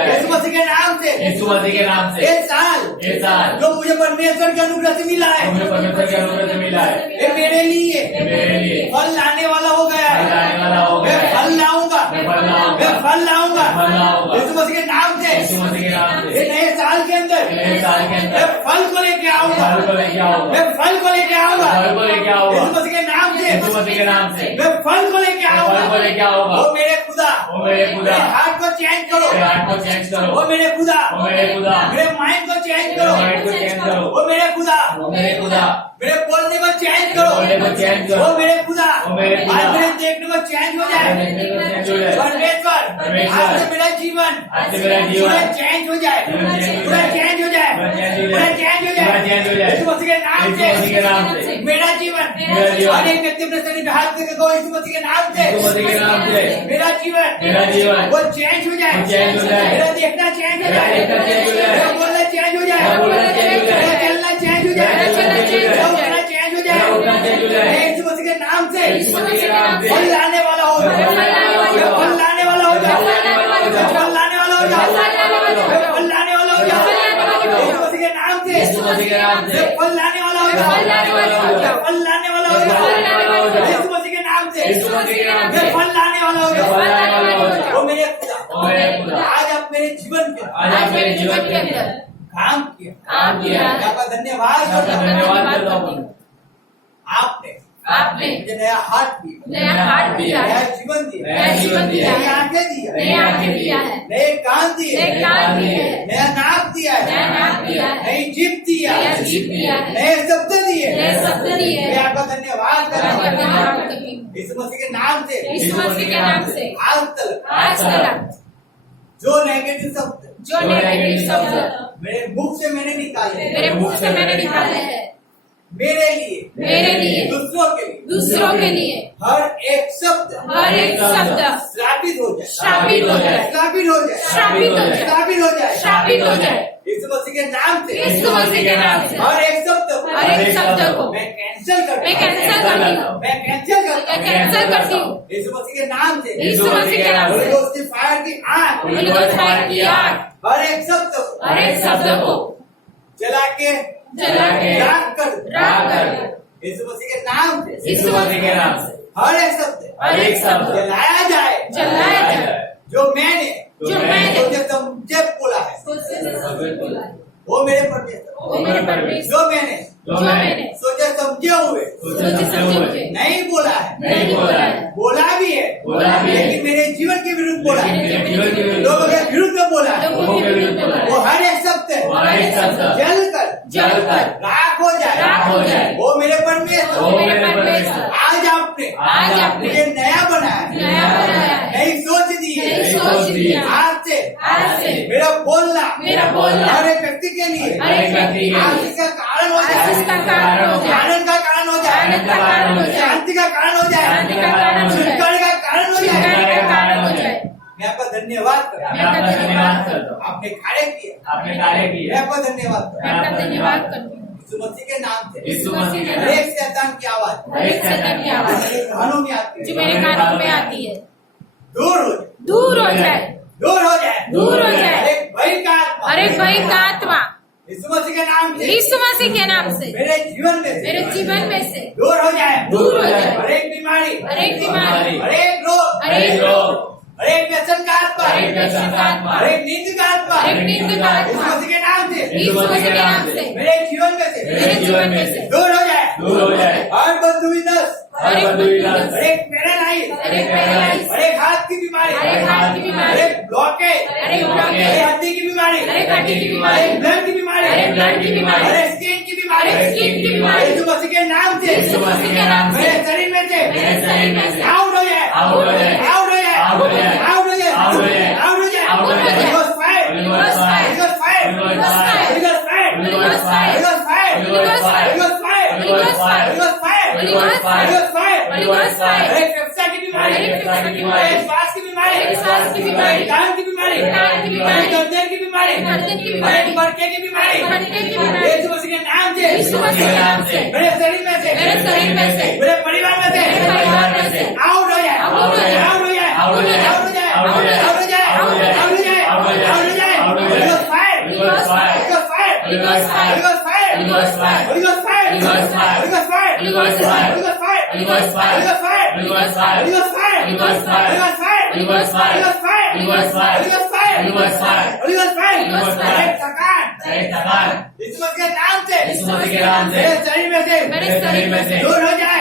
यीशु मसीह के नाम से एक साल जो मुझे परमेश्वर के अनुग्रह से मिला है, ये मेरे लिए फल लाने वाला हो गया है। मैं फल लाऊंगा। यीशु मसीह के नाम से ये नए साल के अंदर मैं फल को लेके आऊंगा। मैं फल को लेके आऊंगा। यीशु मसीह के नाम से मैं फल को लेके आऊंगा। वो मेरे खुदा मेरे हार्ट को चेंज करो। वो मेरे खुदा मेरे माइंड को चेंज करो। वो मेरे खुदा मेरे बोलने को चेंज करो। वो मेरे खुदा आज मेरे देखने को चेंज हो जाए। परमेश्वर आज से मेरा जीवन पूरा चेंज हो जाए। पूरा चेंज हो जाए। यीशु मसीह के नाम से मेरा जीवन हर एक व्यक्ति अपने शरीर में हाथ करके कहो, यीशु मसीह के नाम से मेरा जीवन वो चेंज हो जाए। मेरा देखना चेंज हो जाए। मेरा बोलना चेंज हो जाए। मेरा चलना चेंज हो जाए। उठना चेंज हो जाए। यीशु मसीह के नाम से फल लाने वाला हो जाए। फल लाने वाला हो जाए। फल लाने वाला हो जाए। फल लाने वाला हो जाए। यीशु मसीह के नाम से फल लाने वाला हो जाए। फल लाने वाला हो जाए। यीशु मसीह के नाम से फल लाने वाला हो जाए। वो मेरे खुदा आज आप मेरे जीवन के अंदर काम किया। आपका धन्यवाद करता हूं। आपने मुझे नया हार्ट दिया, नया जीवन दिया, नई आंखें दिया है, नए कान दिए, नया नाक दिया है, नई जीभ दिया, नए शब्द दिए। मैं आपका धन्यवाद करता हूं। यीशु मसीह के नाम से आज तक जो नेगेटिव शब्द जो नेगेटिव शब्द मेरे मुख से मैंने निकाले मेरे मुख से मैंने निकाले हैं, मेरे लिए दूसरों के लिए हर एक शब्द श्रापित हो जाए, श्रापित हो जाए, श्रापित हो जाए, श्रापित हो जाए, श्रापित हो जाए, श्रापित हो जाए। यीशु मसीह के नाम से यीशु मसीह के नाम से हर एक शब्द को मैं कैंसिल करता मैं कैंसिल करती हूँ, मैं कैंसिल करता मैं कैंसिल करती हूँ। यीशु मसीह के नाम से यीशु मसीह के नाम से होली गोस्ट की फायर की आग होली गोस्ट फायर की आग हर एक शब्द को जला के राख कर यीशु मसीह के नाम से यीशु मसीह के नाम से हर एक शब्द जलाया जाए, जो मैंने सोचे समझे बोला है वो मेरे परमेश्वर जो मैंने सोचे समझे हुए नहीं बोला है बोला भी है लेकिन मेरे जीवन के विरुद्ध बोला है, लोगों के विरुद्ध में बोला है, वो हर एक शब्द जल कर राख हो जाए वो मेरे परमेश्वर आज आपने मुझे नया बनाया नई सोच दी है आज से मेरा बोलना हर एक व्यक्ति के लिए आशीष का कारण हो जाए, आनंद का कारण हो जाए, शांति का कारण हो जाए, छुटकारे का कारण हो जाए। मैं आपका धन्यवाद करता हूँ, आपने कार्य किया, मैं आपका धन्यवाद करता हूँ। यीशु मसीह के नाम से हर एक शैतान की आवाज मेरे कानों में आती है, जो मेरे कानों में आती है, दूर हो जाए। अरे भाई का आत्मा यीशु मसीह के नाम से यीशु मसीह के नाम से मेरे जीवन में से दूर हो जाए। हर एक बीमारी, हर एक रोग, हर एक व्यसन का आत्मा, हर एक नींद का आत्मा यीशु मसीह के नाम से मेरे जीवन में से दूर हो जाए। हर बदबू नस, हर एक पैरालाइज, हर एक हाथ की बीमारी, हर एक ब्लॉकेज, हर एक हड्डी की बीमारी, हर एक ब्लड की बीमारी, हर एक स्किन की बीमारी यीशु मसीह के नाम से मेरे शरीर में से आउट हो जाए। श्वास की बीमारी, कान की बीमारी, गर्दन की बीमारी, मरके की बीमारी यीशु मसीह के नाम से मेरे शरीर में से मेरे परिवार में से आउट हो जाए। यीशु मसीह के नाम से मेरे शरीर में से दूर हो जाए।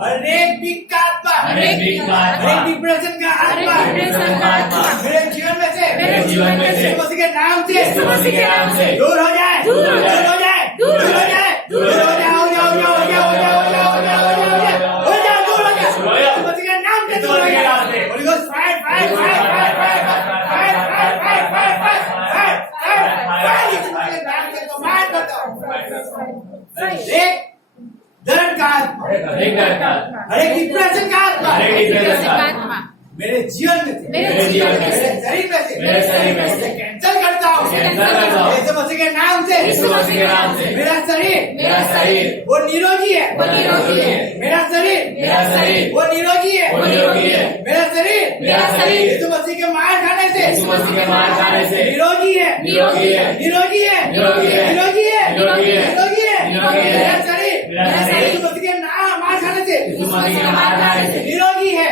हर एक बीक का आत्मा, हर एक डिप्रेशन का आत्मा मेरे जीवन में से यीशु मसीह के नाम से दूर हो जाए। यीशु मसीह के नाम से दूर हो जाए। Holy ghost fire. Yeshu Masih के नाम से कमांड करता हूँ। एक दर्द का आत्मा, हर एक डिप्रेशन का आत्मा मेरे जीवन में से मेरे शरीर में से कैंसिल करता हूँ। यीशु मसीह के नाम से मेरा शरीर वो निरोगी है। मेरा शरीर वो निरोगी है। मेरा शरीर यीशु मसीह के मार खाने से निरोगी है। मेरा शरीर यीशु मसीह के मार खाने से निरोगी है।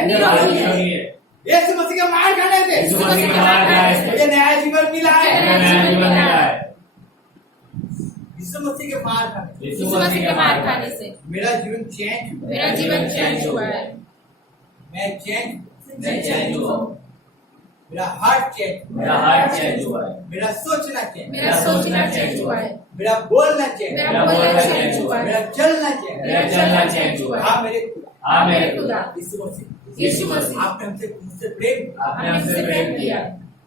यीशु मसीह के मार खाने से मुझे नया जीवन मिला है। यीशु मसीह के मार खाने से मेरा जीवन चेंज हुआ है। मैं चेंज हुआ। मेरा हार्ट चेंज हुआ है। मेरा सोचना चेंज हुआ है। मेरा बोलना चेंज हुआ है। मेरा चलना चेंज हुआ है। हाँ मेरे खुदा यीशु मसीह आपने हमसे प्रेम किया।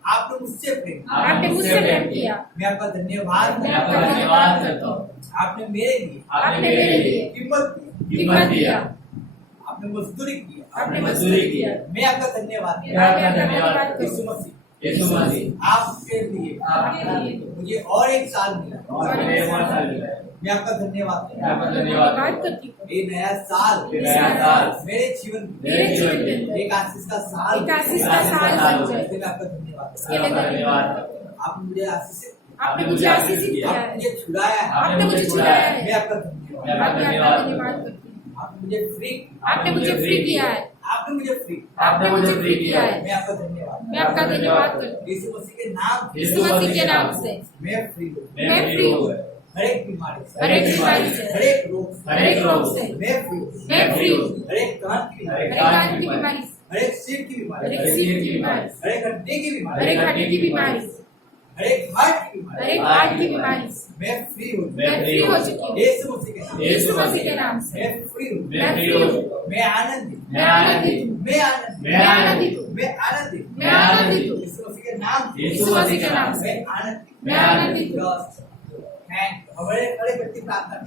आपने मुझसे प्रेम किया। आपने मुझसे प्रेम किया। मैं आपका धन्यवाद मैं आपका धन्यवाद करता हूँ। आपने मेरे लिए आपने मेरे लिए कीमत दी, हिम्मत दिया, आपने मजदूरी की, आपने मजदूरी किया। मैं आपका धन्यवाद मैं आपका धन्यवाद करता हूँ। यीशु मसीह यीशु मसीह आपके लिए आपके लिए मुझे और एक साल मिला और मेरे वहाँ साल मिला है। मैं आपका धन्यवाद मैं करता हूँ। आपका धन्यवाद करता हूँ। करती हूँ। ये नया साल ये नया साल मेरे जीवन में मेरे जीवन में एक आशीष का साल एक आशीष का साल बन जाए। इसलिए मैं आपका धन्यवाद करता इसके लिए आपका धन्यवाद करता हूँ। हूँ। आपने मुझे आशीष आपने मुझे आशीषित किया आपने है। मुझे छुड़ाया है। आपने मुझे छुड़ाया है। मैं आपका मैं धन्यवाद आपका मैं आपका धन्यवाद करती हूँ। आपने मुझे फ्री आपने मुझे फ्री किया है। आपने मुझे फ्री आपने मुझे फ्री किया है। मैं आपका धन्यवाद मैं आपका धन्यवाद करती हूँ। यीशु मसीह के नाम से यीशु मसीह के नाम से मैं फ्री हूँ। मैं फ्री हूँ। हर एक बीमारी से हर एक बीमारी से हर एक रोग से हर एक रोग से मैं फ्री हूँ। मैं फ्री हूँ। हर एक कान की हर एक बीमारी, हर एक कान की बीमारी से, हर एक सिर की हर बीमारी, एक सिर की बीमारी से, हर एक हड्डी की हर बीमारी, एक हड्डी की बीमारी से, हर एक हार्ट की हर बीमारी एक हार्ट की बीमारी से मैं फ्री हूँ। मैं मैं फ्री हो चुकी हूँ। यीशु मसीह के नाम यीशु यीशु मसीह के नाम से मैं फ्री हूँ। मैं फ्री हो चुका हूँ। मैं आनंदित मैं आनंदित हूँ। मैं आनंदित मैं आनंदित हूँ। मैं आनंदित मैं आनंदित हूँ। यीशु मसीह के नाम से यीशु मसीह के नाम से मैं आनंदित मैं आनंदित हूँ। थैंक हमारे बड़े व्यक्ति प्रार्थना